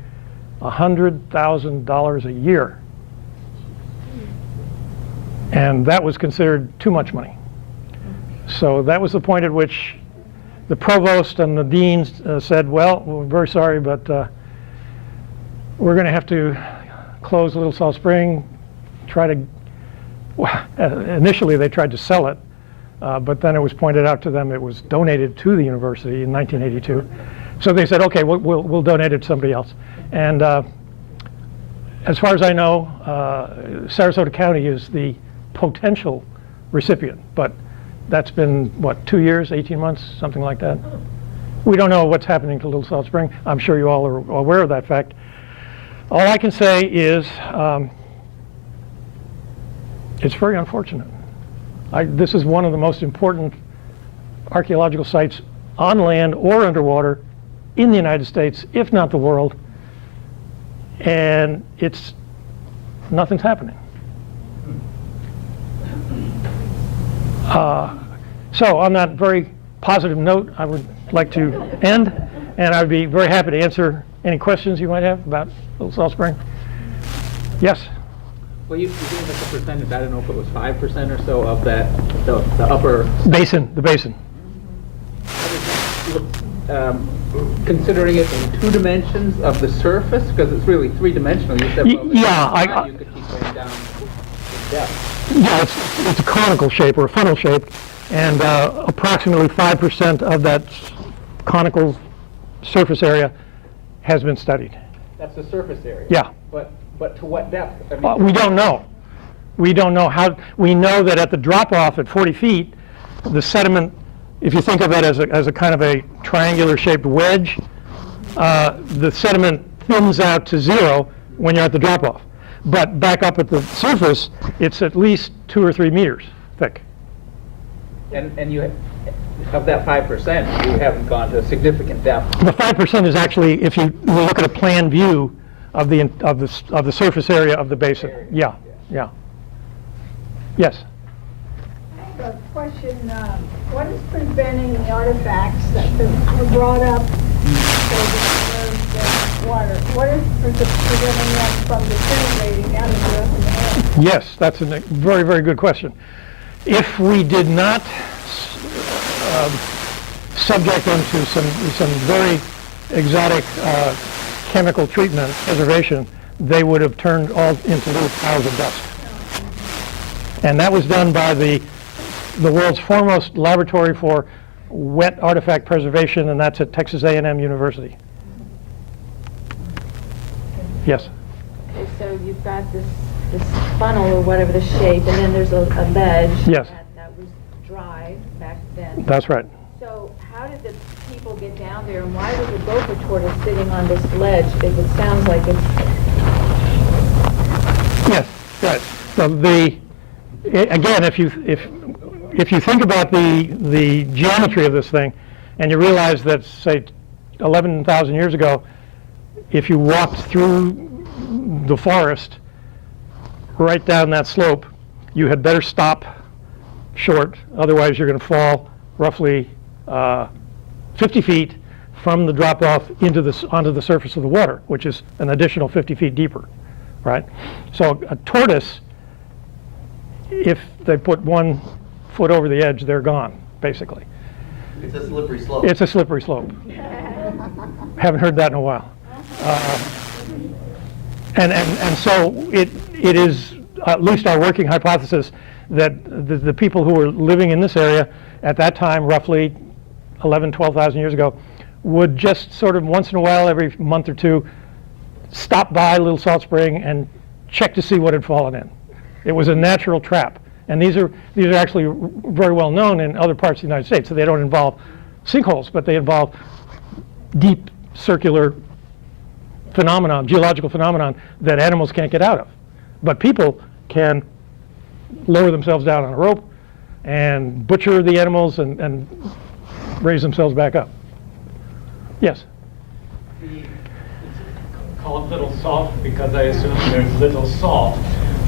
$100,000 a year. And that was considered too much money. So that was the point at which the provost and the deans said, well, we're very sorry, but we're going to have to close Little Salt Spring, initially they tried to sell it, but then it was pointed out to them it was donated to the university in 1982. So they said, okay, we'll donate it to somebody else. And as far as I know, Sarasota County is the potential recipient, but that's been, what, 2 years, 18 months, something like that? We don't know what's happening to Little Salt Spring. I'm sure you all are aware of that fact. All I can say is it's very unfortunate. This is one of the most important archaeological sites on land or underwater in the United States, if not the world, and nothing's happening. So on that very positive note, I would like to end, and I'd be very happy to answer any questions you might have about Little Salt Spring. Yes? Well, you gave us a percentage, I don't know if it was 5% or so of that, the upper... Basin, the basin. Considering it in 2 dimensions of the surface, because it's really 3-dimensional, you said, well, Yeah, you could keep going down in depth. Yeah, it's a conical shape or a funnel shape, and approximately 5% of that conical surface area has been studied. That's the surface area? Yeah. But to what depth? I mean, We don't know. We don't know how. We know that at the drop-off at 40 feet, the sediment, if you think of it as a kind of a triangular-shaped wedge, the sediment thins out to 0 when you're at the drop-off. But back up at the surface, it's at least 2 or 3 meters thick. and you, of that 5%, you haven't gone to a significant depth. The 5% is actually, if you look at a plan view of the surface area of the basin. Yeah, yeah. Yes. I have a question. What is preventing the artifacts that were brought up the water? What is preventing them from disintegrating out of the earth? Yes, that's a very, very good question. If we did not subject them to some very exotic chemical treatment, preservation, they would have turned all into little piles of dust. And that was done by the world's foremost laboratory for wet artifact preservation, and that's at Texas A&M University. Yes? Okay, so you've got this funnel or whatever the shape, and then there's a ledge Yes. that was dry back then. That's right. So how did the people get down there, and why was the gopher tortoise sitting on this ledge? Because it sounds like it's... Yes, right. So again, if you think about the geometry of this thing, and you realize that, say, 11,000 years ago, if you walked through the forest right down that slope, you had better stop short, otherwise you're going to fall roughly 50 feet from the drop-off onto the surface of the water, which is an additional 50 feet deeper, right? So a tortoise, if they put 1 foot over the edge, they're gone, basically. It's a slippery slope. It's a slippery slope. Haven't heard that in a while. And so it is at least our working hypothesis that the people who were living in this area at that time, roughly 12,000 years ago, would just sort of once in a while, every month or 2, stop by Little Salt Spring and check to see what had fallen in. It was a natural trap. And these are actually very well known in other parts of the United States. So they don't involve sinkholes, but they involve deep circular phenomenon, geological phenomenon that animals can't get out of. But people can lower themselves down on a rope and butcher the animals and raise themselves back up. Yes? It's called Little Salt because I assume there's little salt.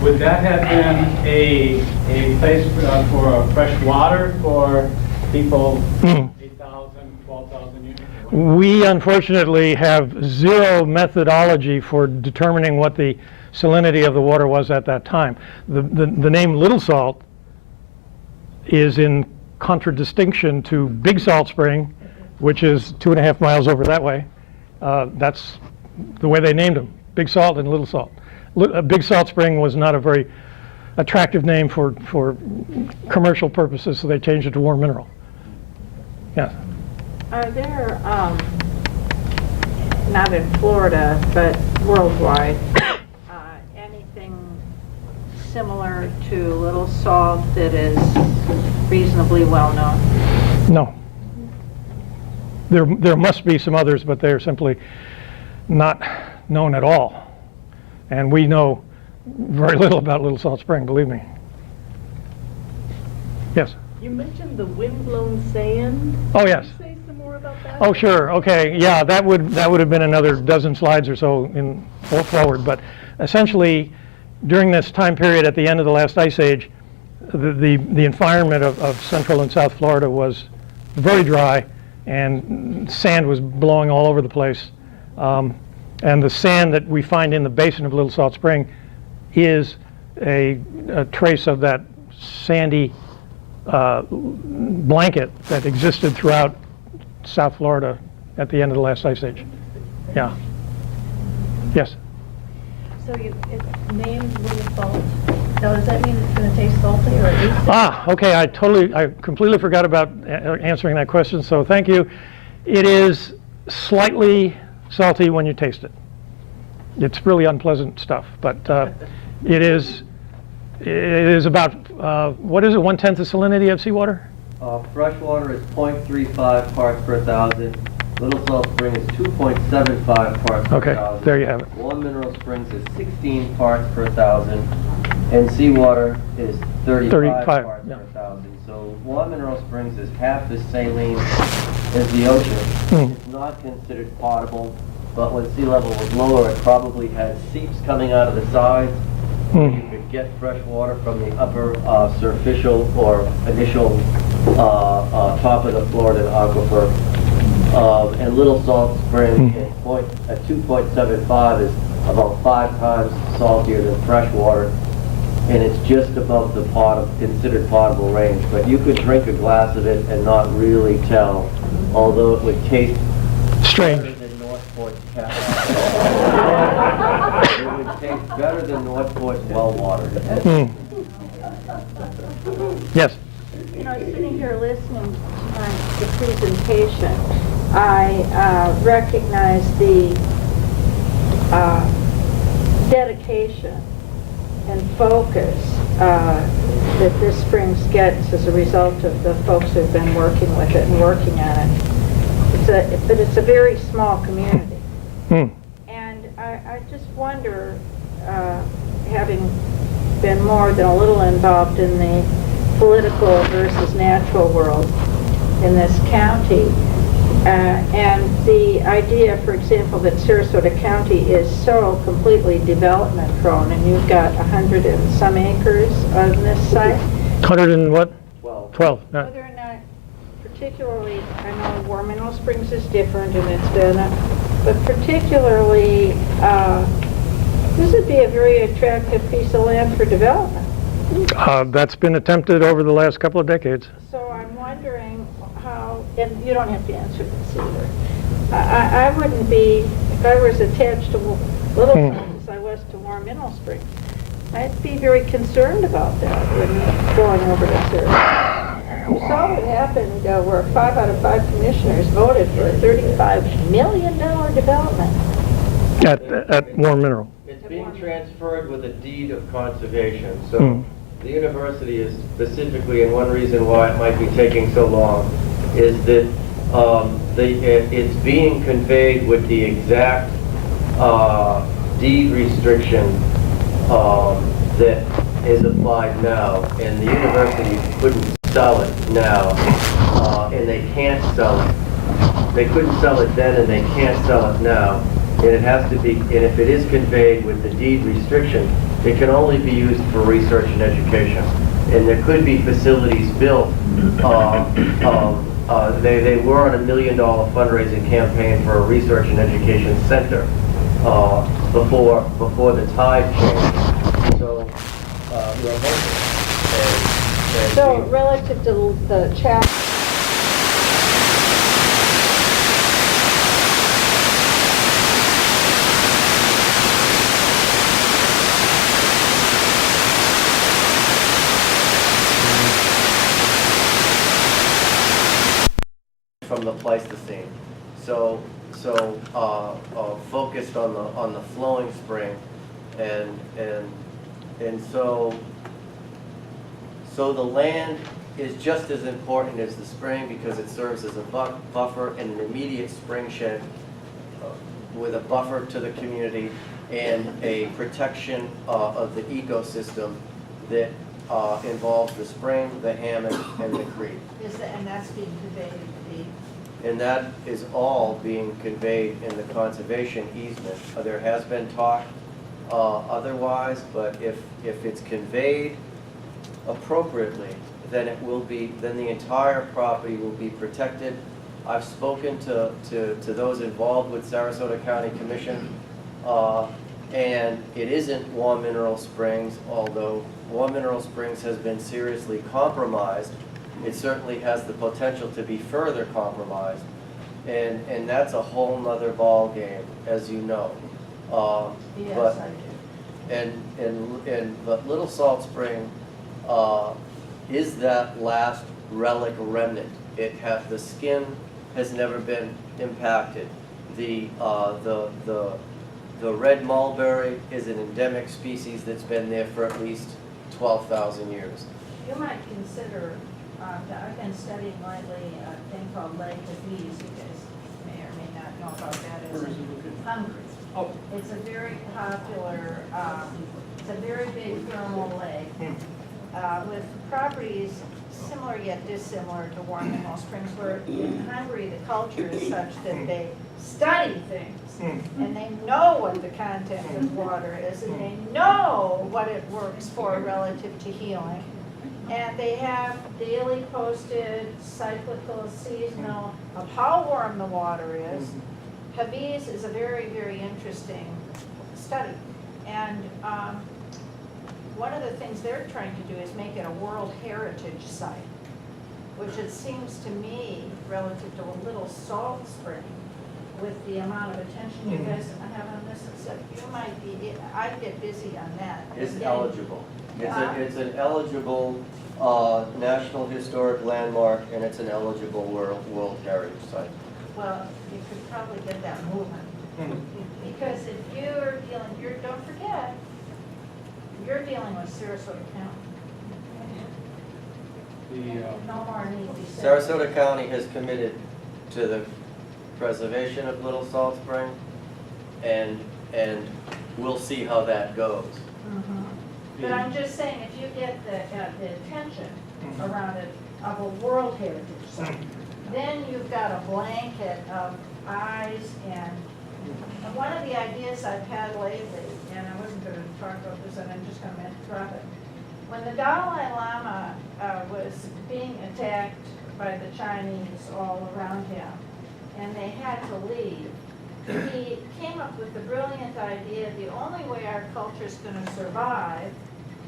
Would that have been a place for fresh water for people 8,000, 12,000 years ago? We unfortunately have zero methodology for determining what the salinity of the water was at that time. The name Little Salt is in contradistinction to Big Salt Spring, which is 2.5 miles over that way. That's the way they named them, Big Salt and Little Salt. Big Salt Spring was not a very attractive name for commercial purposes, so they changed it to Warm Mineral. Yeah. Are there, not in Florida, but worldwide, anything similar to Little Salt that is reasonably well known? No. There must be some others, but they're simply not known at all. And we know very little about Little Salt Spring, believe me. Yes? You mentioned the windblown sand. Oh, yes. Can you say some more about that? Oh, sure. Okay. Yeah, that would have been another dozen slides or so in forward. But essentially, during this time period at the end of the last ice age, the environment of Central and South Florida was very dry, and sand was blowing all over the place. And the sand that we find in the basin of Little Salt Spring is a trace of that sandy blanket that existed throughout South Florida at the end of the last ice age. Yeah. Yes? So it's named Little Salt. Now, does that mean it's going to taste salty or at least? Okay. I completely forgot about answering that question, so thank you. It is slightly salty when you taste it. It's really unpleasant stuff, but it is about, what is it, 1/10 the salinity of seawater? Fresh water is 0.35 parts per thousand. Little Salt Spring is 2.75 parts per Okay, thousand. there you have it. Warm Mineral Springs is 16 parts per thousand. And seawater is 35 parts yeah. per thousand. So Warm Mineral Springs is half as saline as the ocean. It's not considered potable, but when sea level was lower, it probably had seeps coming out of the sides. You could get fresh water from the upper superficial or initial top of the Florida aquifer. And Little Salt Spring at 2.75 is about 5 times saltier than fresh water, and it's just above the considered potable range. But you could drink a glass of it and not really tell, although it would taste Strange. better than Northport's tap. It would taste better than Northport's well water. Yes? You know, sitting here listening to the presentation, I recognize the dedication and focus that this Springs gets as a result of the folks who've been working with it and working on it. But it's a very small community. And I just wonder, having been more than a little involved in the political versus natural world in this county, and the idea, for example, that Sarasota County is so completely development prone, and you've got 100 and some acres on this site. 100 and what? 12. Yeah. Whether or not, particularly, I know Warm Mineral Springs is different, and it's been, but particularly, this would be a very attractive piece of land for development. That's been attempted over the last couple of decades. So I'm wondering how, and you don't have to answer this either. I wouldn't be, if I was attached to Little Salt as I was to Warm Mineral Springs, I'd be very concerned about that when going over to Sarasota. You saw what happened where 5 out of 5 commissioners voted for a $35 million development. At Warm Mineral. It's being transferred with a deed of conservation. So the university is specifically, and one reason why it might be taking so long, is that it's being conveyed with the exact deed restriction that is applied now, and the university couldn't sell it now, and they can't sell it. They couldn't sell it then, and they can't sell it now. And it has to be, and if it is conveyed with the deed restriction, it can only be used for research and education. And there could be facilities built. They were on $1 million fundraising campaign for a research and education center. before the tide changed. So, we're hoping. And So we- relative to the chapter. from the Pleistocene. So focused on the flowing spring, and so the land is just as important as the spring because it serves as a buffer and an immediate spring shed with a buffer to the community and a protection of the ecosystem that involves the spring, the hammock, and the creek. And that's being conveyed in the deed? And that is all being conveyed in the conservation easement. There has been talk otherwise, but if it's conveyed appropriately, then then the entire property will be protected. I've spoken to those involved with Sarasota County Commission, and it isn't Warm Mineral Springs, although Warm Mineral Springs has been seriously compromised. It certainly has the potential to be further compromised, and that's a whole nother ball game, as you know. Yes, But I do. but Little Salt Spring is that last relic remnant. The skin has never been impacted. The red mulberry is an endemic species that's been there for at least 12,000 years. You might consider, I've been studying lately a thing called Lake Hades. You guys may or may not know about that. It's in Hungary. Oh. It's a very popular, it's a very big thermal lake with properties similar yet dissimilar to Warm Mineral Springs, where in Hungary the culture is such that they study things and they know what the content of water is and they know what it works for relative to healing. And they have daily posted, cyclical, seasonal of how warm the water is. Haviz is a very, very interesting study. And one of the things they're trying to do is make it a World Heritage Site, which it seems to me, relative to a Little Salt Spring, with the amount of attention you guys have on this, you might be, I'd get busy on that. It's Getting- eligible. It's an eligible National Historic Landmark, and it's an eligible World Heritage Site. Well, you could probably get that movement. Because if don't forget, you're dealing with Sarasota County. No more need to be said. Sarasota County has committed to the preservation of Little Salt Spring, and we'll see how that goes. Mhm. But I'm just saying, if you get the attention around it of a World Heritage Site, then you've got a blanket of eyes and one of the ideas I've had lately, and I wasn't going to talk about this, and I'm just going to drop it. When the Dalai Lama was being attacked by the Chinese all around him, and they had to leave, he came up with the brilliant idea, the only way our culture is going to survive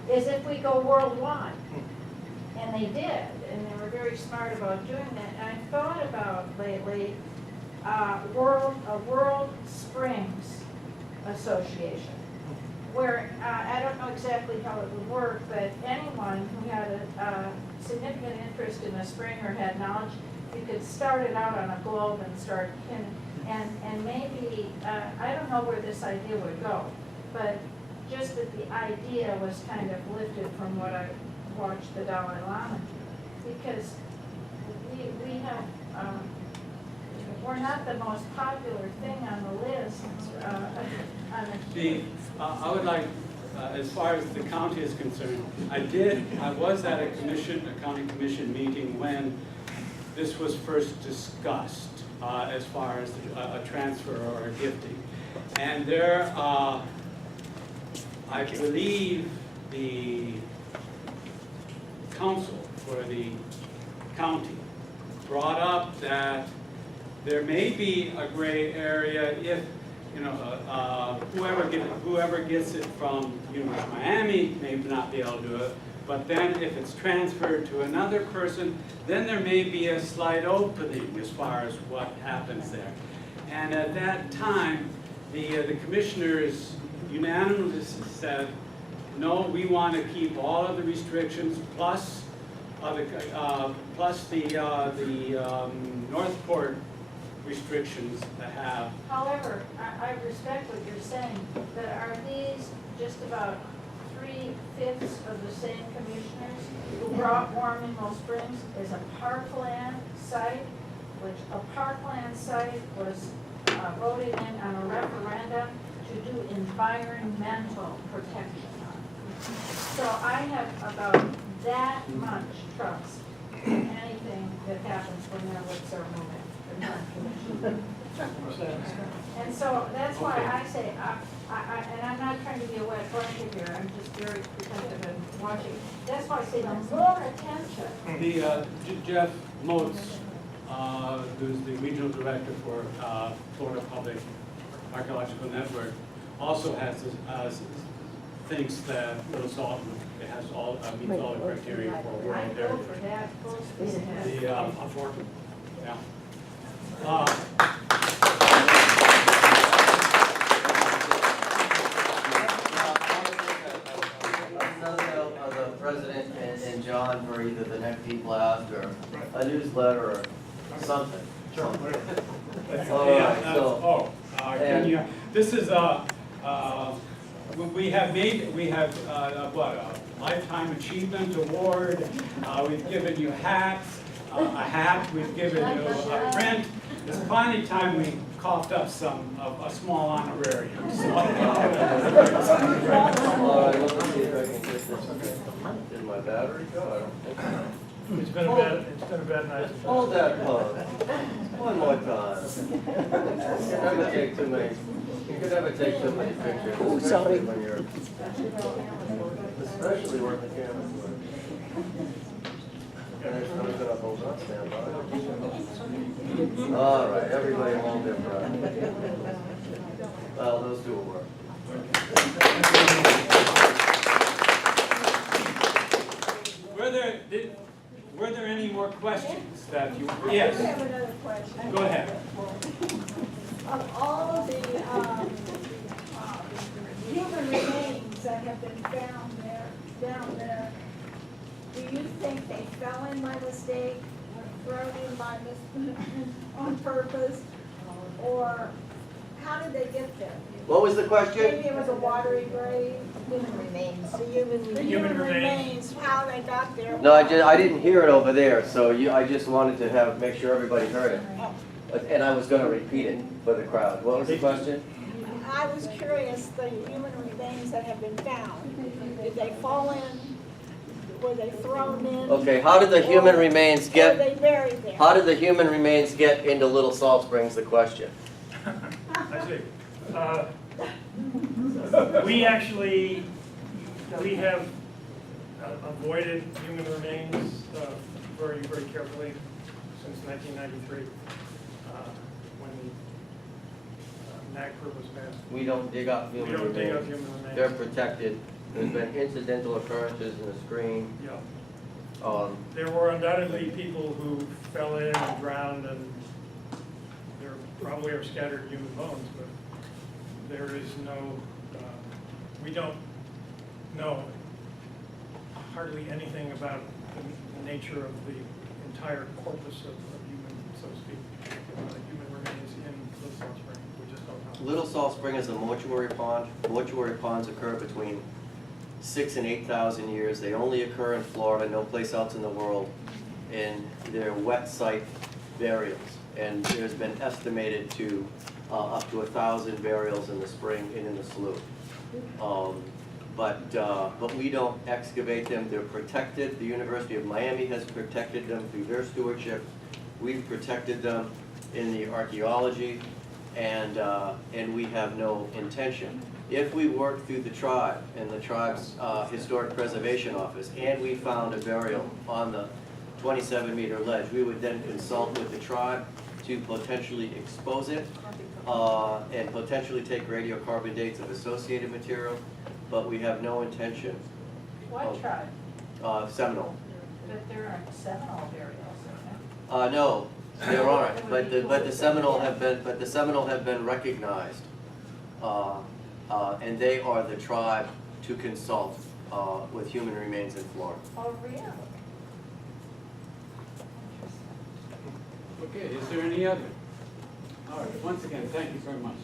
is if we go worldwide. And they did, and they were very smart about doing that. And I thought about lately a World Springs Association, where I don't know exactly how it would work, but anyone who had a significant interest in a spring or had knowledge, you could start it out on a globe and start, and maybe, I don't know where this idea would go, but just that the idea was kind of lifted from what I watched the Dalai Lama do, because we have, we're not the most popular thing on the list. I would like, as far as the county is concerned, I was at a county commission meeting when this was first discussed, as far as a transfer or a gifting. And there, I believe the council for the county brought up that there may be a gray area if whoever gets it from University of Miami may not be able to do it. But then if it's transferred to another person, then there may be a slight opening as far as what happens there. And at that time, the commissioners unanimously said, no, we want to keep all of the restrictions plus the Northport restrictions that have. However, I respect what you're saying, but are these just about 3/5 of the same commissioners who brought Warm in Mill Springs as a parkland site, which a parkland site was voted in on a referendum to do environmental protection on. So I have about that much trust in anything that happens when their lips are moving. And so that's why I say, and I'm not trying to be a wet blanket here, I'm just very protective and watching. That's why I say the more attention. Jeff Motes, who's the regional director for Florida Public Archaeological Network, also has thinks that Little Salt it has all meets all the criteria for I World go Heritage. for that, full speed ahead. Yeah. The president and John for either the next deep blast or a newsletter or something. Sure. All right, so. This is we have what, a lifetime achievement award. We've given you hats, a hat. We've given you a print. It's finally time we coughed up a small honorarium. So. All right, let's see if I can get this. Did my battery go? I don't think so. It's been a bad night. Hold that pose. One more time. You can never take too many. You can never take too many pictures. Oh, sorry. When you're, especially when the camera's working. And there's no good up over us, stand by. All right, everybody hold their breath. Well, those two will work. Were there any more questions that you? Yes. I have another question. Go ahead. Of all the human remains that have been found down there, do you think they fell in by mistake, were thrown in by on purpose, or how did they get there? What was the question? Maybe it was a watery grave. Human remains. The human remains, how they got there. No, I didn't hear it over there, so I just wanted to make sure everybody heard it. And I was going to repeat it for the crowd. What was the question? I was curious, the human remains that have been found, did they fall in? Were they thrown in? Okay, how did the human remains Were get? they buried there? How did the human remains get into Little Salt Springs? The question. I see. We have avoided human remains very, very carefully since 1993, when NAGPR was passed. We don't dig up human We don't dig up remains. human remains. They're protected. There's been incidental occurrences in the screen. Yeah. There were undoubtedly people who fell in and drowned, and there probably are scattered human bones, but there is no, we don't know hardly anything about the nature of the entire corpus of human, so to speak, human remains in Little Salt Spring. We just don't know. Little Salt Spring is a mortuary pond. Mortuary ponds occur between 6,000 and 8,000 years. They only occur in Florida, no place else in the world, and they're wet site burials. And there's been estimated to up to 1,000 burials in the spring and in the slough. But we don't excavate them. They're protected. The University of Miami has protected them through their stewardship. We've protected them in the archaeology, and we have no intention. If we work through the tribe and the tribe's historic preservation office, and we found a burial on the 27-meter ledge, we would then consult with the tribe to potentially expose it. and potentially take radiocarbon dates of associated material, but we have no intention. What tribe? Seminole. But there aren't Seminole burials in No, there aren't, but the Seminole have been recognized. And they are the tribe to consult with human remains in Florida. there. Oh, really? Okay, is there any other? All right, once again, thank you very much.